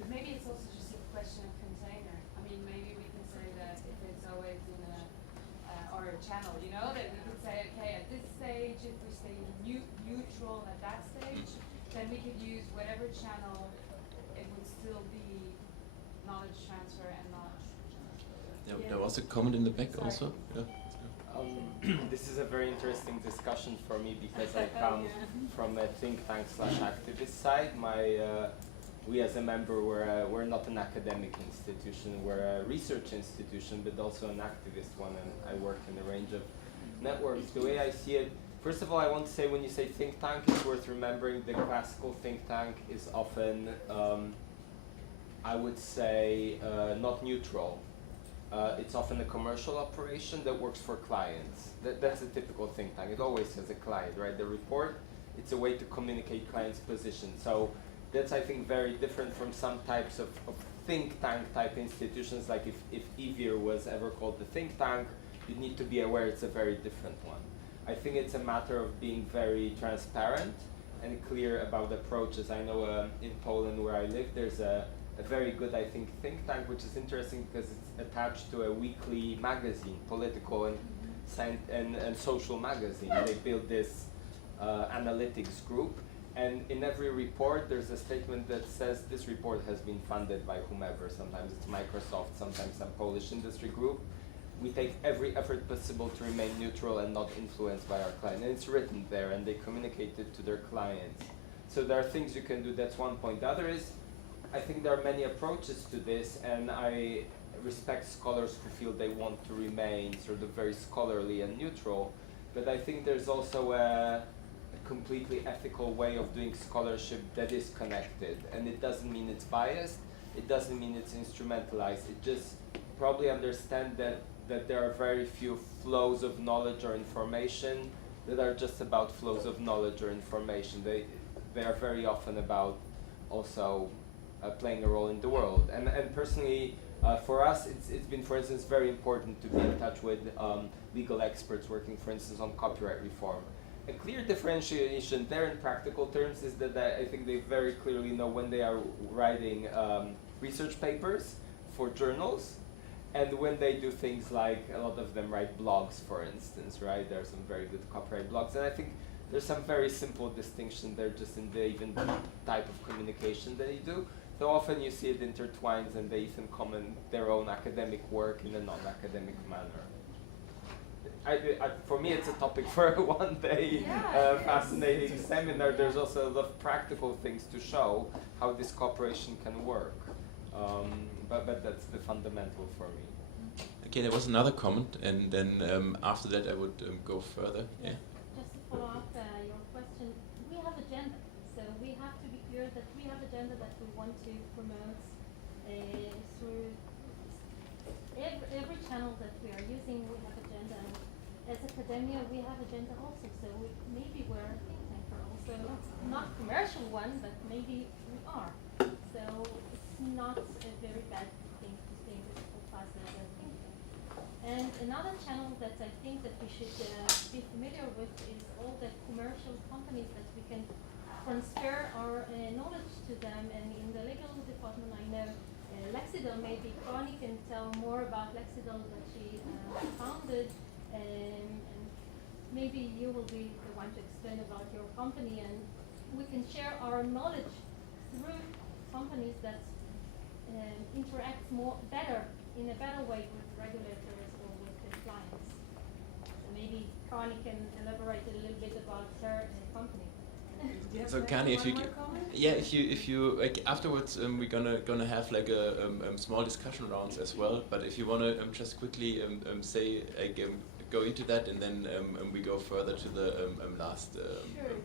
But maybe it's also just a question of container. I mean, maybe we can say that if it's always in or a channel, that we could say, okay, at this stage, if we stay neutral at that stage, then we could use whatever channel, it would still be knowledge transfer and knowledge. Yeah, there was a comment in the back Sorry. also. Yeah. This is a very interesting discussion for me because I come from a think tank / activist side. We as a member, we're not an academic institution, we're a research institution, but also an activist one, and I work in a range of networks. The way I see it, first of all, I want to say when you say think tank, it's worth remembering the classical think tank is often, I would say, not neutral. It's often a commercial operation that works for clients. That's a typical think tank. It always has a client, right? The report, it's a way to communicate client's position. So that's, I think, very different from some types of think tank type institutions. Like if EVIR was ever called the think tank, you need to be aware it's a very different one. I think it's a matter of being very transparent and clear about approaches. I know in Poland where I live, there's a very good, I think tank, which is interesting because it's attached to a weekly magazine, political and social magazine. They built this analytics group, and in every report there's a statement that says this report has been funded by whomever. Sometimes it's Microsoft, sometimes some Polish industry group. We take every effort possible to remain neutral and not influenced by our client. And it's written there, and they communicate it to their clients. So there are things you can do. That's one point. The other is, I think there are many approaches to this, and I respect scholars who feel they want to remain sort of very scholarly and neutral. But I think there's also a completely ethical way of doing scholarship that is connected. And it doesn't mean it's biased. It doesn't mean it's instrumentalized. It just probably understand that there are very few flows of knowledge or information that are just about flows of knowledge or information. They are very often about also playing a role in the world. And personally, for us, it's been, for instance, very important to be in touch with legal experts working, for instance, on copyright reform. A clear differentiation there in practical terms is that I think they very clearly know when they are writing research papers for journals, and when they do things like, a lot of them write blogs, for instance, right? There are some very good copyright blogs, and I think there's some very simple distinction there just in the even type of communication that you do. So often you see it intertwines and they even comment their own academic work in a non-academic manner. For me, it's a topic for a one-day fascinating seminar. There's also a lot of practical things to show how this cooperation can work. But that's the fundamental for me. Okay, there was another comment, and then after that I would go further. Yeah. Just to follow up your question, we have agenda, so we have to be clear that we have agenda that we want to promote through every channel that we are using. We have agenda, and as academia we have agenda also. So maybe we're a think tank, we're also not commercial one, but maybe we are. So it's not a very bad thing to think of us as a think tank. And another channel that I think that we should be familiar with is all the commercial companies that we can transfer our knowledge to them. And in the legal department, I know Lexidol, maybe Connie can tell more about Lexidol that she founded, and maybe you will be the one to explain about your company, and we can share our knowledge through companies that interact in a better way with regulators or with their clients. So maybe Connie can elaborate a little bit about her company. So Kani, if you like afterwards, we're gonna have like a small discussion rounds as well. But if you wanna just quickly say go into that, and then we go further to the last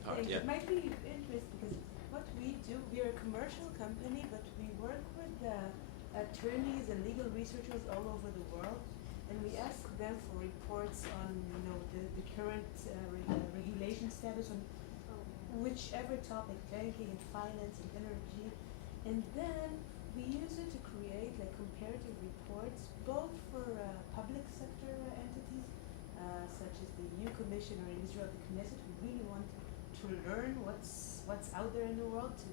part. Yeah. It might be interesting because what we do, we are a commercial company, but we work with attorneys and legal researchers all over the world, and we ask them for reports on the current regulation status on whichever topic, banking and finance and energy, and then we use it to create like comparative reports, both for public sector entities, such as the EU Commission, or in Israel the Knesset, who really want to learn what's out there in the world, to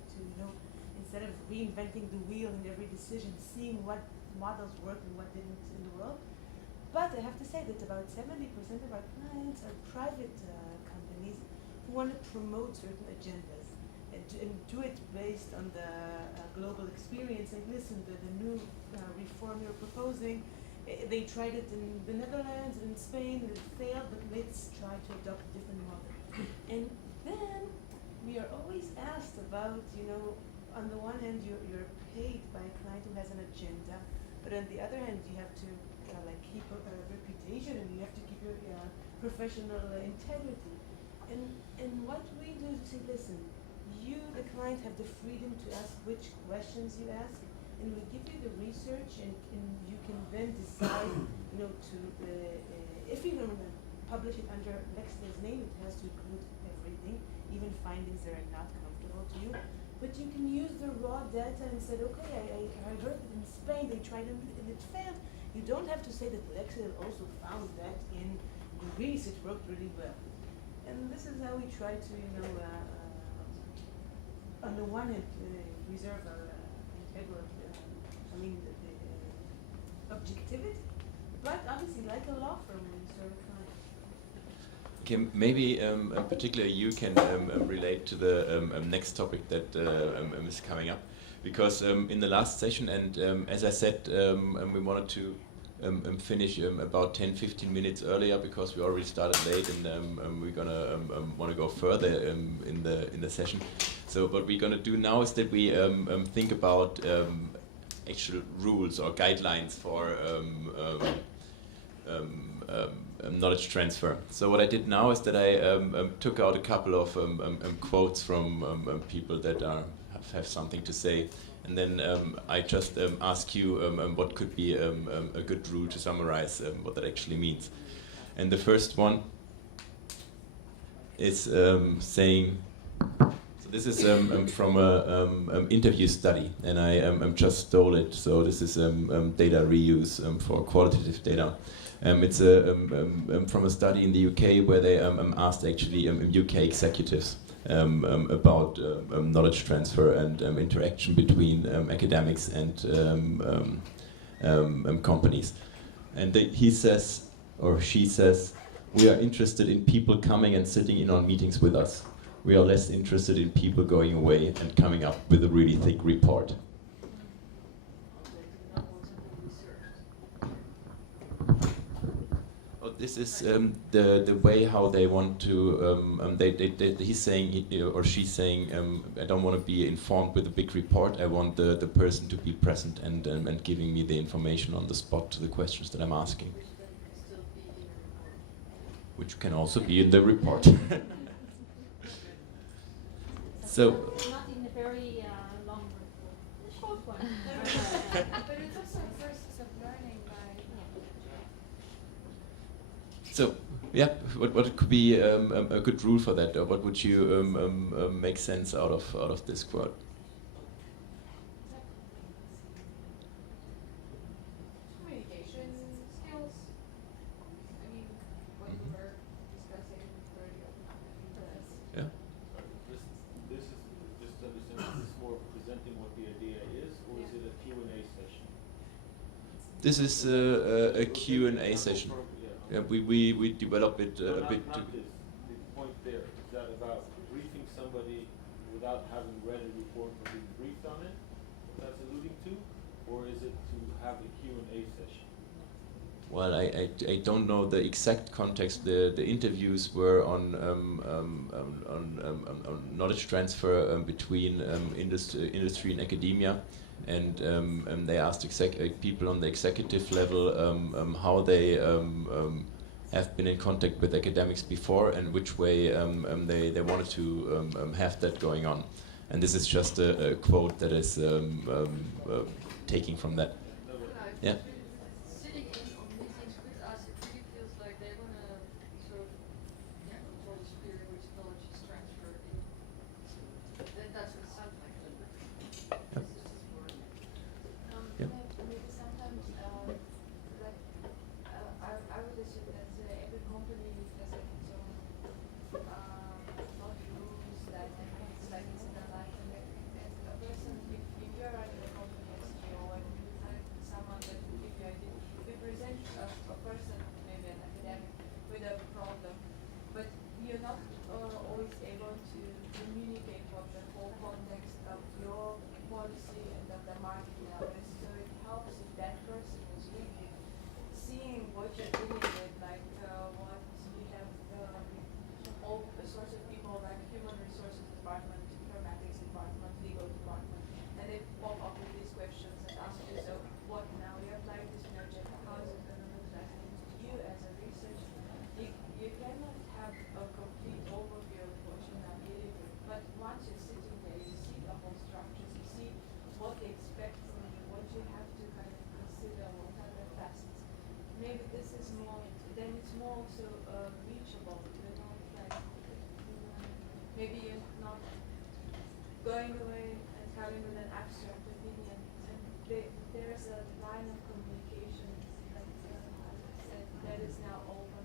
instead of reinventing the wheel in every decision, seeing what models work and what didn't in the world. But I have to say that about 70% of our clients are private companies who want to promote certain agendas and do it based on the global experience. And listen, the new reform you're proposing, they tried it in the Netherlands and in Spain, and it failed, but let's try to adopt a different model. And then we are always asked about, on the one hand, you're paid by a client who has an agenda, but on the other hand, you have to keep a reputation, and you have to keep your professional integrity. And what we do is say, listen, you, the client, have the freedom to ask which questions you ask, and we give you the research, and you can then decide, if you're going to publish it under Lexidol's name, it has to include everything, even findings that are not comfortable to you. But you can use the raw data and say, okay, I heard that in Spain they tried it and it failed. You don't have to say that Lexidol also found that in Greece it worked really well. And this is how we try to, on the one hand, reserve integral, I mean, the objectivity, but obviously, like a law firm, when you serve a client. Okay, maybe particularly you can relate to the next topic that is coming up, because in the last session, and as I said, we wanted to finish about 10-15 minutes earlier because we already started late, and we're gonna want to go further in the session. So what we're gonna do now is that we think about actual rules or guidelines for knowledge transfer. So what I did now is that I took out a couple of quotes from people that have something to say, and then I just ask you what could be a good rule to summarize what that actually means. And the first one is saying, so this is from a interview study, and I just stole it. So this is data reuse for qualitative data. It's from a study in the UK where they asked actually UK executives about knowledge transfer and interaction between academics and companies. And he says, or she says, we are interested in people coming and sitting in on meetings with us. We are less interested in people going away and coming up with a really thick report. This is the way how they want to. He's saying, or she's saying, I don't want to be informed with a big report. I want the person to be present and giving me the information on the spot to the questions that I'm asking. Which can also be in the report. So. Not in a very long report, a short one. But it's also a process of learning by. So, yeah, what could be a good rule for that? Or what would you make sense out of this quote? Communication skills. I mean, what we were discussing earlier. Yeah. This is just to understand. Is this more presenting what the idea is, or is it a Q&A session? This is a Q&A session. Yeah, we develop it a bit. Not this. The point there is that about briefing somebody without having read a report or being briefed on it. What that's alluding to, or is it to have a Q&A session? Well, I don't know the exact context. The interviews were on knowledge transfer between industry and academia, and they asked people on the executive level how they have been in contact with academics before and which way they wanted to have that going on. And this is just a quote that is taking from that. Yeah. Sitting in on meetings with us, it really feels like they want to sort of control the sphere in which knowledge is transferred. That's what it sounds like. Yeah. Maybe sometimes, like, I would assume that every company has like its own not rules that it's like it's in a life and a person, if you're running a company as CEO and you have someone that will give you idea, you present a person, maybe an academic, with a problem, but you're not always able to communicate what the whole context of your policy and of the market now is. So it helps if that person is with you, seeing what you're dealing with, like what we have all sorts of people like human resources department, informatics department, legal department, and they pop up with these questions and ask you, so what now? We apply this project, how is it going to look like? And you as a researcher, you cannot have a complete overview of what you're now dealing with, but once you're sitting there, you see the whole structures, you see what they expect from you, what you have to kind of consider, what are the facets. Maybe this is more, then it's more also reachable, you know, like maybe you're not going away and coming with an abstract opinion, and there is a line of communication that, that is now open.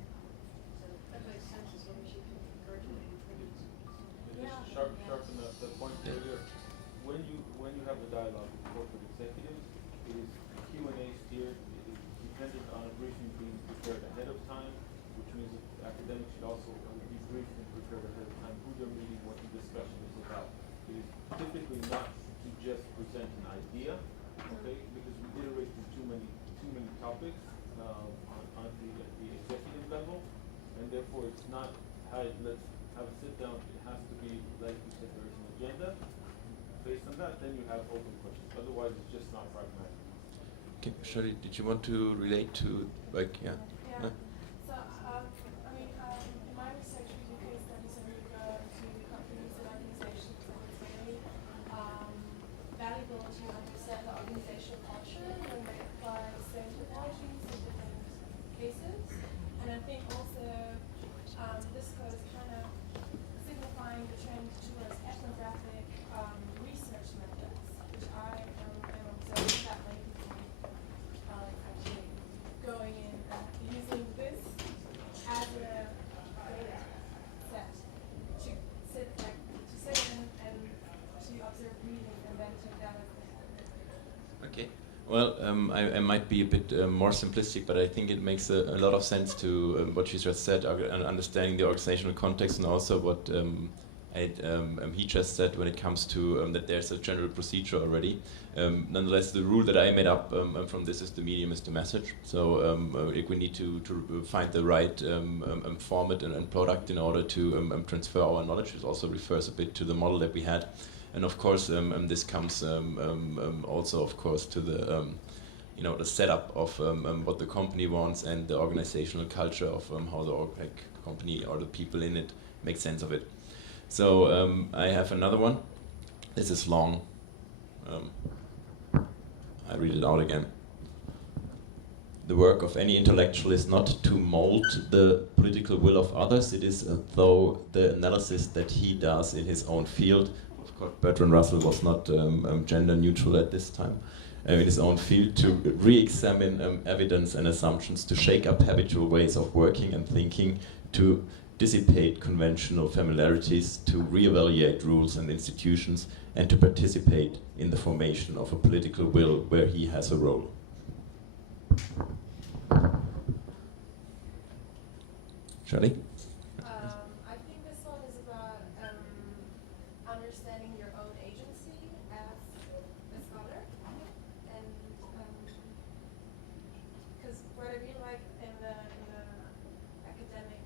So That makes sense as long as you can encourage it. Sharpen up the point earlier. being prepared ahead of time, which means that academics should also be briefed and prepared ahead of time who they're meeting, what the discussion is about. It is typically not to just present an idea, okay, because we iterate through too many topics on the executive level, and therefore it's not, hey, let's have a sit down. It has to be, like you said, there is an agenda. Based on that, then you have open questions. Otherwise, it's just not pragmatic. Okay, Shirley, did you want to relate to, like, yeah? Yeah. So, I mean, in my research, we do case studies and we go to companies and organizations, and it's very valuable to understand the organizational culture when they apply the same technologies in different cases. And I think also this goes kind of signifying the trend towards ethnographic research methods, which I am observing that many people are actually going in and using this as a data set to sit and to observe reading and then to validate. Okay. Well, I might be a bit more simplistic, but I think it makes a lot of sense to what you just said, understanding the organizational context, and also what he just said when it comes to that there's a general procedure already. Nonetheless, the rule that I made up from this is the medium is the message. So if we need to find the right format and product in order to transfer our knowledge. It also refers a bit to the model that we had. And of course, this comes also, of course, to the the setup of what the company wants and the organizational culture of how the company or the people in it make sense of it. So I have another one. This is long. I read it out again. The work of any intellectual is not to mold the political will of others. It is though the analysis that he does in his own field. Of course, Bertrand Russell was not gender neutral at this time. In his own field, to re-examine evidence and assumptions, to shake up habitual ways of working and thinking, to dissipate conventional familiarities, to re-evaluate rules and institutions, and to participate in the formation of a political will where he has a role. Shirley? I think this one is about understanding your own agency as a scholar, and because what I really like in the academic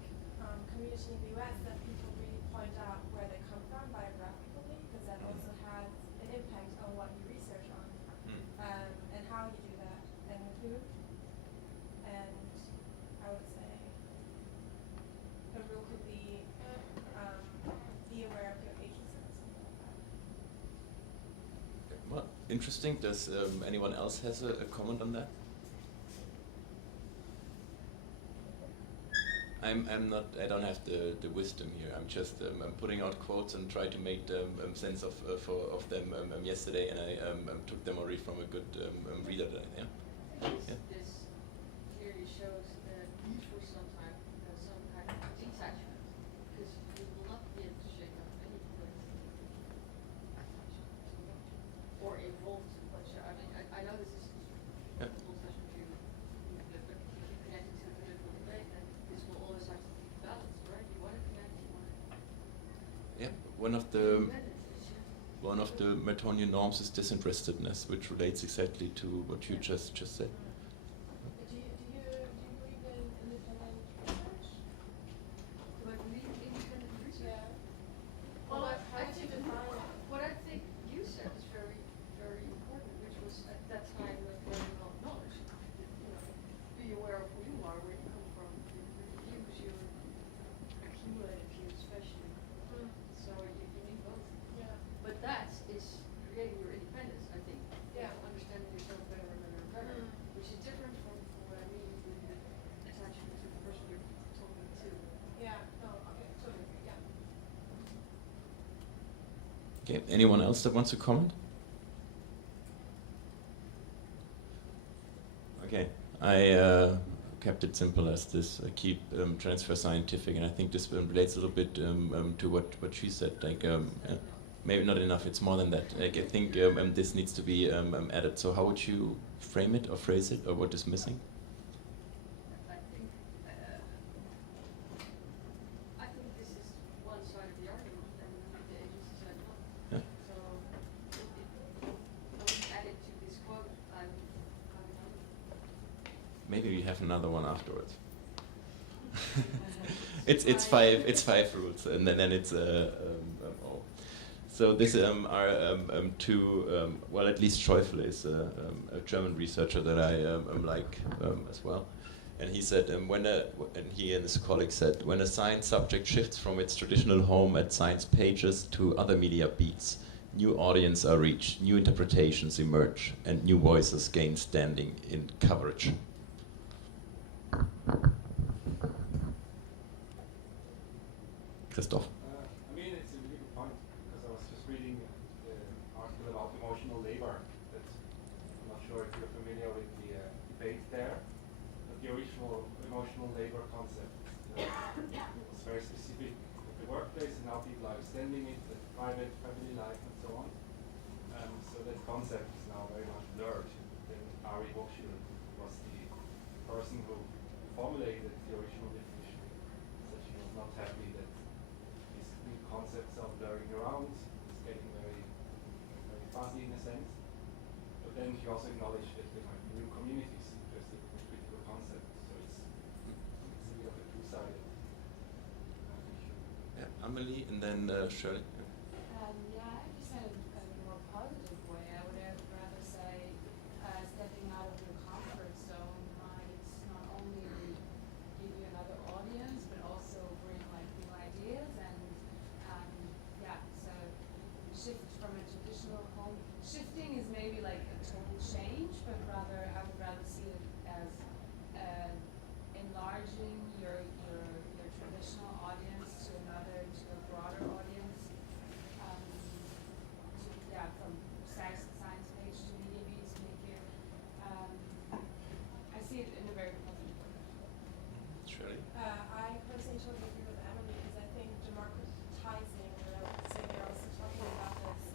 community in the US, that people really point out where they come from biographically, because that also has an impact on what you research on, and how you do that, and with who. And I would say a rule could be aware of your agency or something like that. Well, interesting. Does anyone else has a comment on that? I'm not. I don't have the wisdom here. I'm just I'm putting out quotes and try to make sense of them yesterday, and I took them already from a good reader. Yeah. This clearly shows that for some time there's some kind of detachment, because you will not be able to shake up any political or evolve too much. I mean, I know this is Yeah. multiple sessions you, but if you connect it to the political debate, then this will always have to be balanced, right? You want to connect, you want to Yeah. One of the Mertonian norms is disinterestedness, which relates exactly to what you just said. Do you believe in independent research? Do I believe in independent research? Yeah. Well, How would you define it? what I think you said is very, very important, which was at that time learning about knowledge. You know, be aware of who you are, where you come from, your views, your accumulated views, especially. So you need both. Yeah. But that is creating your independence, I think. Yeah. Understanding yourself better and better and better, which is different from what I mean with the attachment to the person you're talking to. Yeah. No. Okay. Totally agree. Yeah. Okay. Anyone else that wants to comment? Okay. I kept it simple as this. Keep transfer scientific, and I think this relates a little bit to what she said. Like maybe not enough. It's more than that. Like, I think this needs to be added. So how would you frame it or phrase it, or what is missing? I we have another one afterwards. It's five rules, and then it's oh. So this are two. Well, at least Schäufele is a German researcher that I like as well. And he said, and he and his colleagues said, when a science subject shifts from its traditional home at science pages to other media beats, new audiences are reached, new interpretations emerge, and new voices gain standing in coverage. Christoph. I mean, it's a really good point, because I was just reading the article about emotional labor. That I'm not sure if you're familiar with the debate there, but the original emotional labor concept was very specific at the workplace, and now people are extending it to private, family life, and so on. So that concept is now very much blurred. Then Ari Hochschild was the person who formulated the original definition, said she was not happy that these new concepts are blurring around. It's getting very, very fuzzy in a sense. But then she also acknowledged that there might be new communities interested in the critical concept. So it's a bit of a two-sided issue. Yeah, Amelie, and then Shirley. Yeah, I just had a more positive way. I would rather say stepping out of your comfort zone might not only give you another audience, but also bring like new ideas and yeah, so shift from a traditional home. Shifting is maybe like a total change, but rather I would rather see it as enlarging your traditional audience to a broader audience. Yeah, from science page to media beats, make it. I see it in a very positive way. Shirley. I personally totally agree with Emily, because I think democratizing, or I would say they're also talking about this,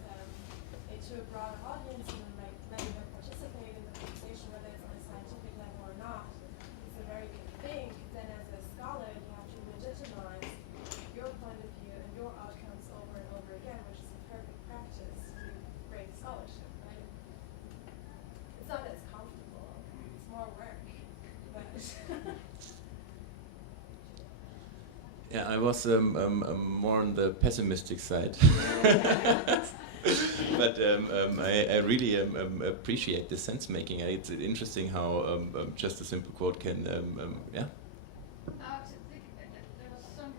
it to a broader audience, and like letting them participate in the conversation, whether it's on a scientific level or not, is a very big thing. Then as a scholar, you have to legitimize your point of view and your outcomes over and over again, which is a perfect practice to great scholarship, right? It's not as comfortable, it's more work, but Yeah, I was more on the pessimistic side. But I really appreciate the sense making. It's interesting how just a simple quote can, yeah. I think there was some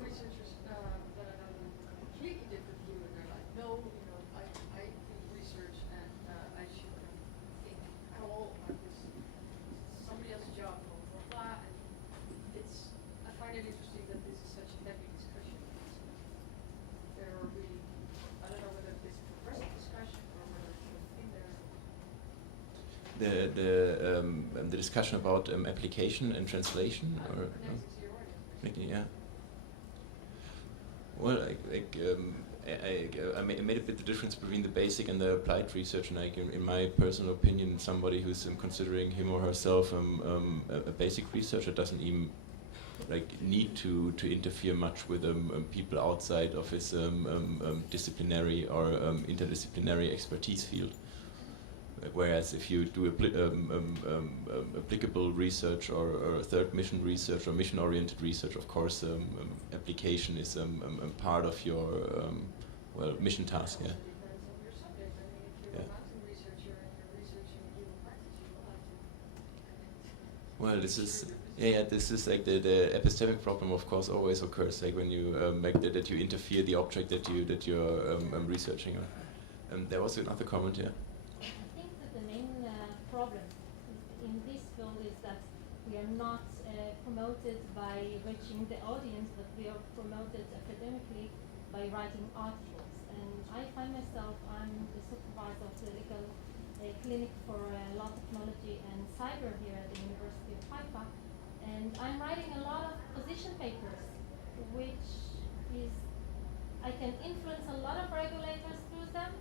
researchers that I know completely different view, and they're like, no, I do research and I should think at all about this. Somebody else's job, blah blah blah. And I find it interesting that this is such a heavy discussion. There are really, I don't know whether it's progressive discussion or whether it's in there. The discussion about application and translation, or Connected to your audience. yeah. Well, I made a bit the difference between the basic and the applied research, and in my personal opinion, somebody who's considering him or herself a basic researcher doesn't even need to interfere much with people outside of his disciplinary or interdisciplinary expertise field. Whereas if you do applicable research or third mission research or mission-oriented research, of course, application is part of your mission task. Yeah. Depends on your subject. I mean, if you're a mountain researcher and you're researching a given practice, you will have to connect. Well, this is like the epistemic problem. Of course, always occurs like when you that you interfere the object that you're researching on. There was another comment here. I think that the main problem in this field is that we are not promoted by reaching the audience, but we are promoted academically by writing articles. And I find myself, I'm the supervisor of the legal clinic for law technology and cyber here at the University of Haifa. And I'm writing a lot of position papers, which is, I can influence a lot of regulators through them,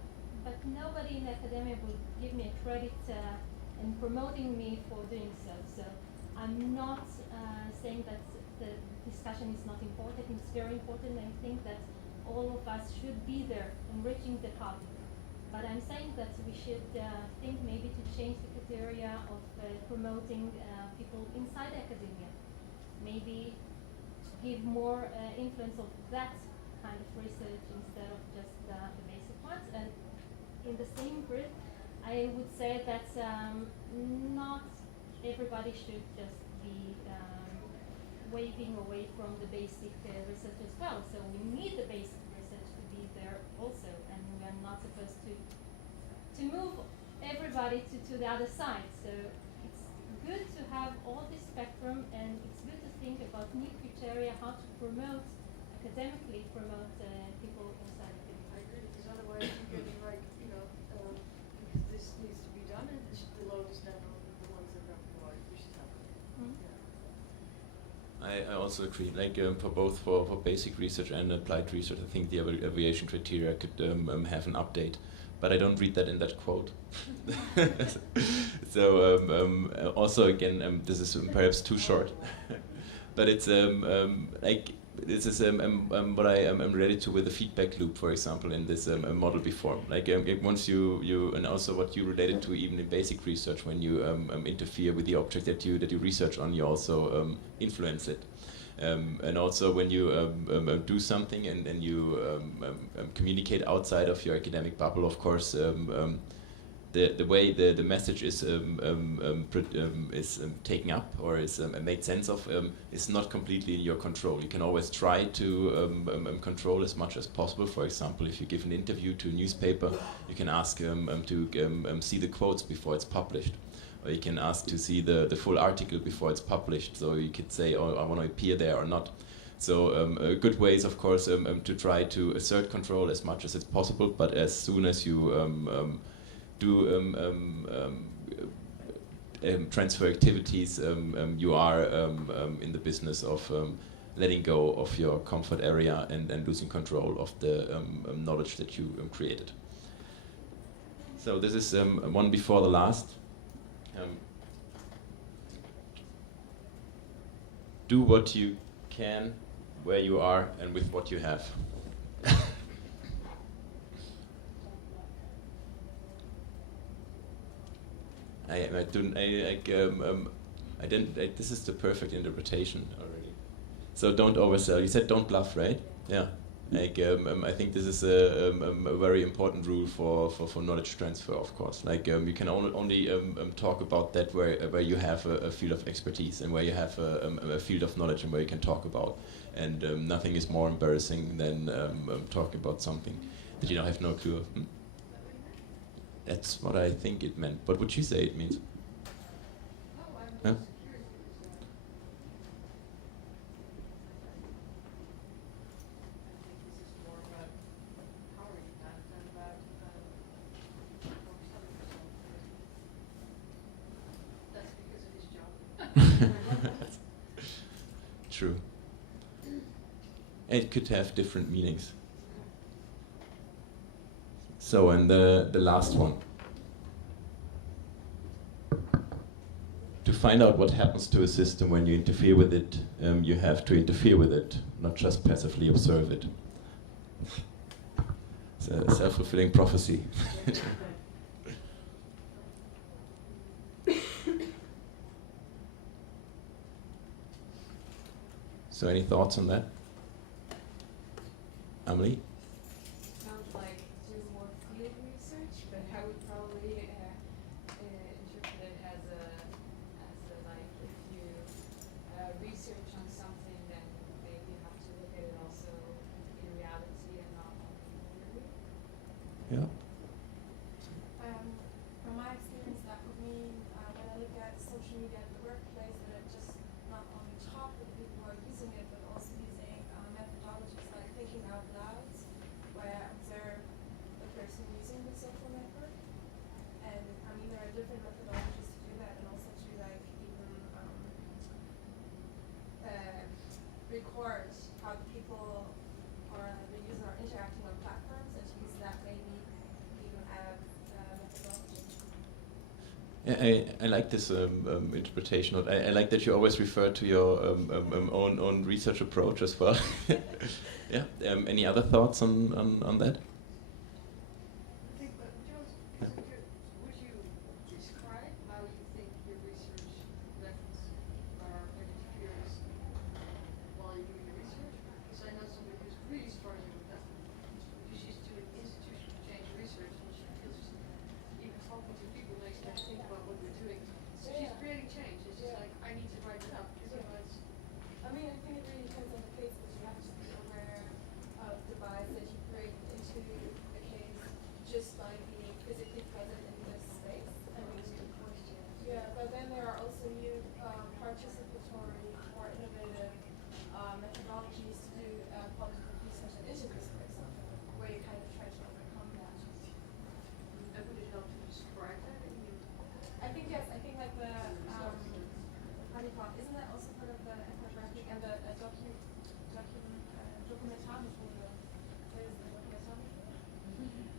but nobody in academia will give me a credit in promoting me for doing so. So I'm not saying that the discussion is not important. It's very important. I think that all of us should be there enriching the topic. But I'm saying that we should think maybe to change the criteria of promoting people inside academia. Maybe give more influence of that kind of research instead of just the basic ones. And in the same breath, I would say that not everybody should just be waving away from the basic research as well. So we need the basic research to be there also, and we are not supposed to move everybody to the other side. So it's good to have all this spectrum, and it's good to think about new criteria, how to academically promote people inside academia. I agree, because otherwise you're getting like, because this needs to be done, and the load is then on the ones that don't provide, we should have it. I also agree. Like for both for basic research and applied research, I think the evaluation criteria could have an update, but I don't read that in that quote. So also again, this is perhaps too short, but it's like this is what I am related to with the feedback loop, for example, in this model before. Like once you and also what you related to even in basic research, when you interfere with the object that you research on, you also influence it. And also when you do something and you communicate outside of your academic bubble, of course, the way the message is taken up or is made sense of is not completely in your control. You can always try to control as much as possible. For example, if you give an interview to a newspaper, you can ask to see the quotes before it's published. Or you can ask to see the full article before it's published. So you could say, oh, I want to appear there or not. So good ways, of course, to try to assert control as much as it's possible. But as soon as you transfer activities, you are in the business of letting go of your comfort area and losing control of the knowledge that you created. So this is one before the last. Do what you can, where you are, and with what you have. This is the perfect interpretation already. So don't oversell. You said don't bluff, right? Yeah. Like I think this is a very important rule for knowledge transfer, of course. Like you can only talk about that where you have a field of expertise and where you have a field of knowledge and where you can talk about. And nothing is more embarrassing than talking about something that you have no clue of. That's what I think it meant. What would you say it means? Huh? True. It could have different meanings. So, and the last one. To find out what happens to a system when you interfere with it, you have to interfere with it, not just passively observe it. It's a self-fulfilling prophecy. So any thoughts on that? Amelie? Sounds like do more field research, but I would probably interpret it as like if you research on something, then maybe you have to look at it also in reality and not only in theory. Yeah. From my experience, that would mean when I look at social media at the workplace, that I just not only talk with people who are using it, but also using methodologies like thinking out loud, where I observe the person using the social network. And I mean, there are different methodologies to do that, and also to like even record how the people or the user are interacting on platforms, and to use that maybe even as methodology. Yeah, I like this interpretation. I like that you always refer to your own research approach as well. Yeah. Any other thoughts on that? I think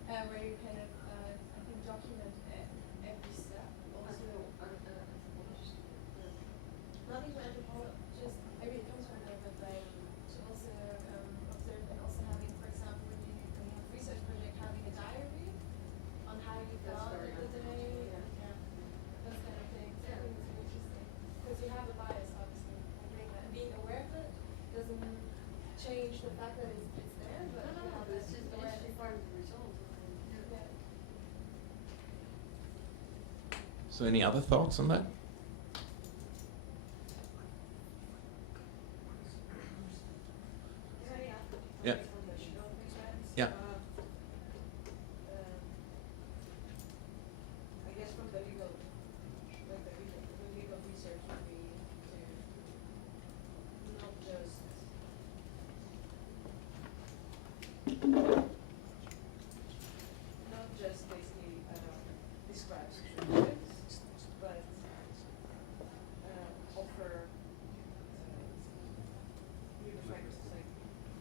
where you kind of, I think, document every step. Also, not even anthropologists, I mean, it comes from there, but like to also observe and also having, for example, when you have a research project, having a diary on how you felt the day, those kind of things. I think it's really interesting because you have a bias, obviously, and being aware of it doesn't change the fact that it's there, but you have it's just awareness. part of the result. Yeah. So any other thoughts on that? Yeah. Yeah. I guess from the legal, like the legal research would be to not just basically describe situations, but offer real factors, like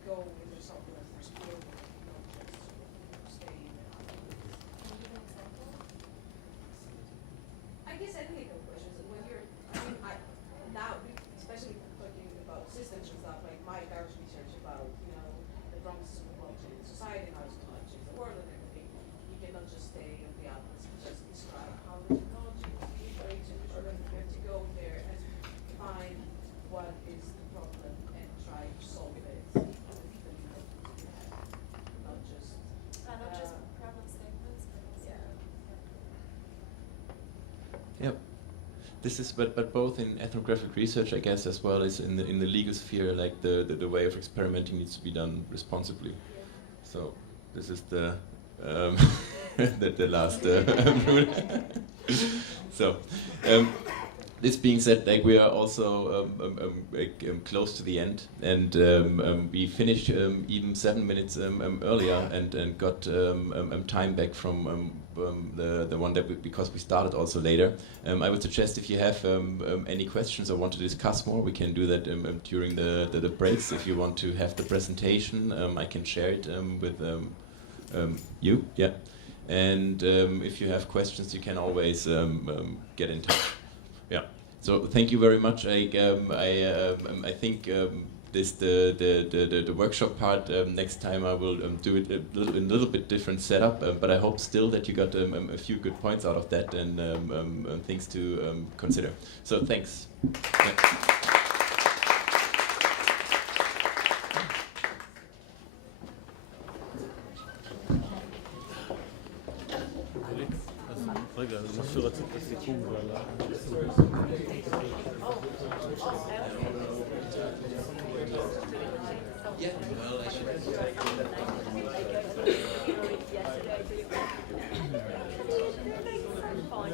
go with the software for skill, not just stay in the Can you give an example? I guess ethical questions. When you're, now, especially talking about systems and stuff, like my direct research about, the promises of blockchain in society, how it's going to change the world and everything, you cannot just stay on the outlets and just describe how the technology is going to, or you have to go there and find what is the problem and try to solve it with the legal tools you have, not just Not just problem statements, but also. Yep. This is, but both in ethnographic research, I guess, as well as in the legal sphere, like the way of experimenting needs to be done responsibly. So this is the the last rule. So. This being said, like we are also close to the end, and we finished even 7 minutes earlier, and got time back from the one that because we started also later. I would suggest if you have any questions or want to discuss more, we can do that during the breaks. If you want to have the presentation, I can share it with you. Yeah, and if you have questions, you can always get in touch. Yeah. So thank you very much. I think this the workshop part. Next time I will do it in a little bit different setup. But I hope still that you got a few good points out of that and things to consider. So thanks. Yeah. רגע, מה שרצית לסיכום ועלה. Yeah, well, I should. Fine.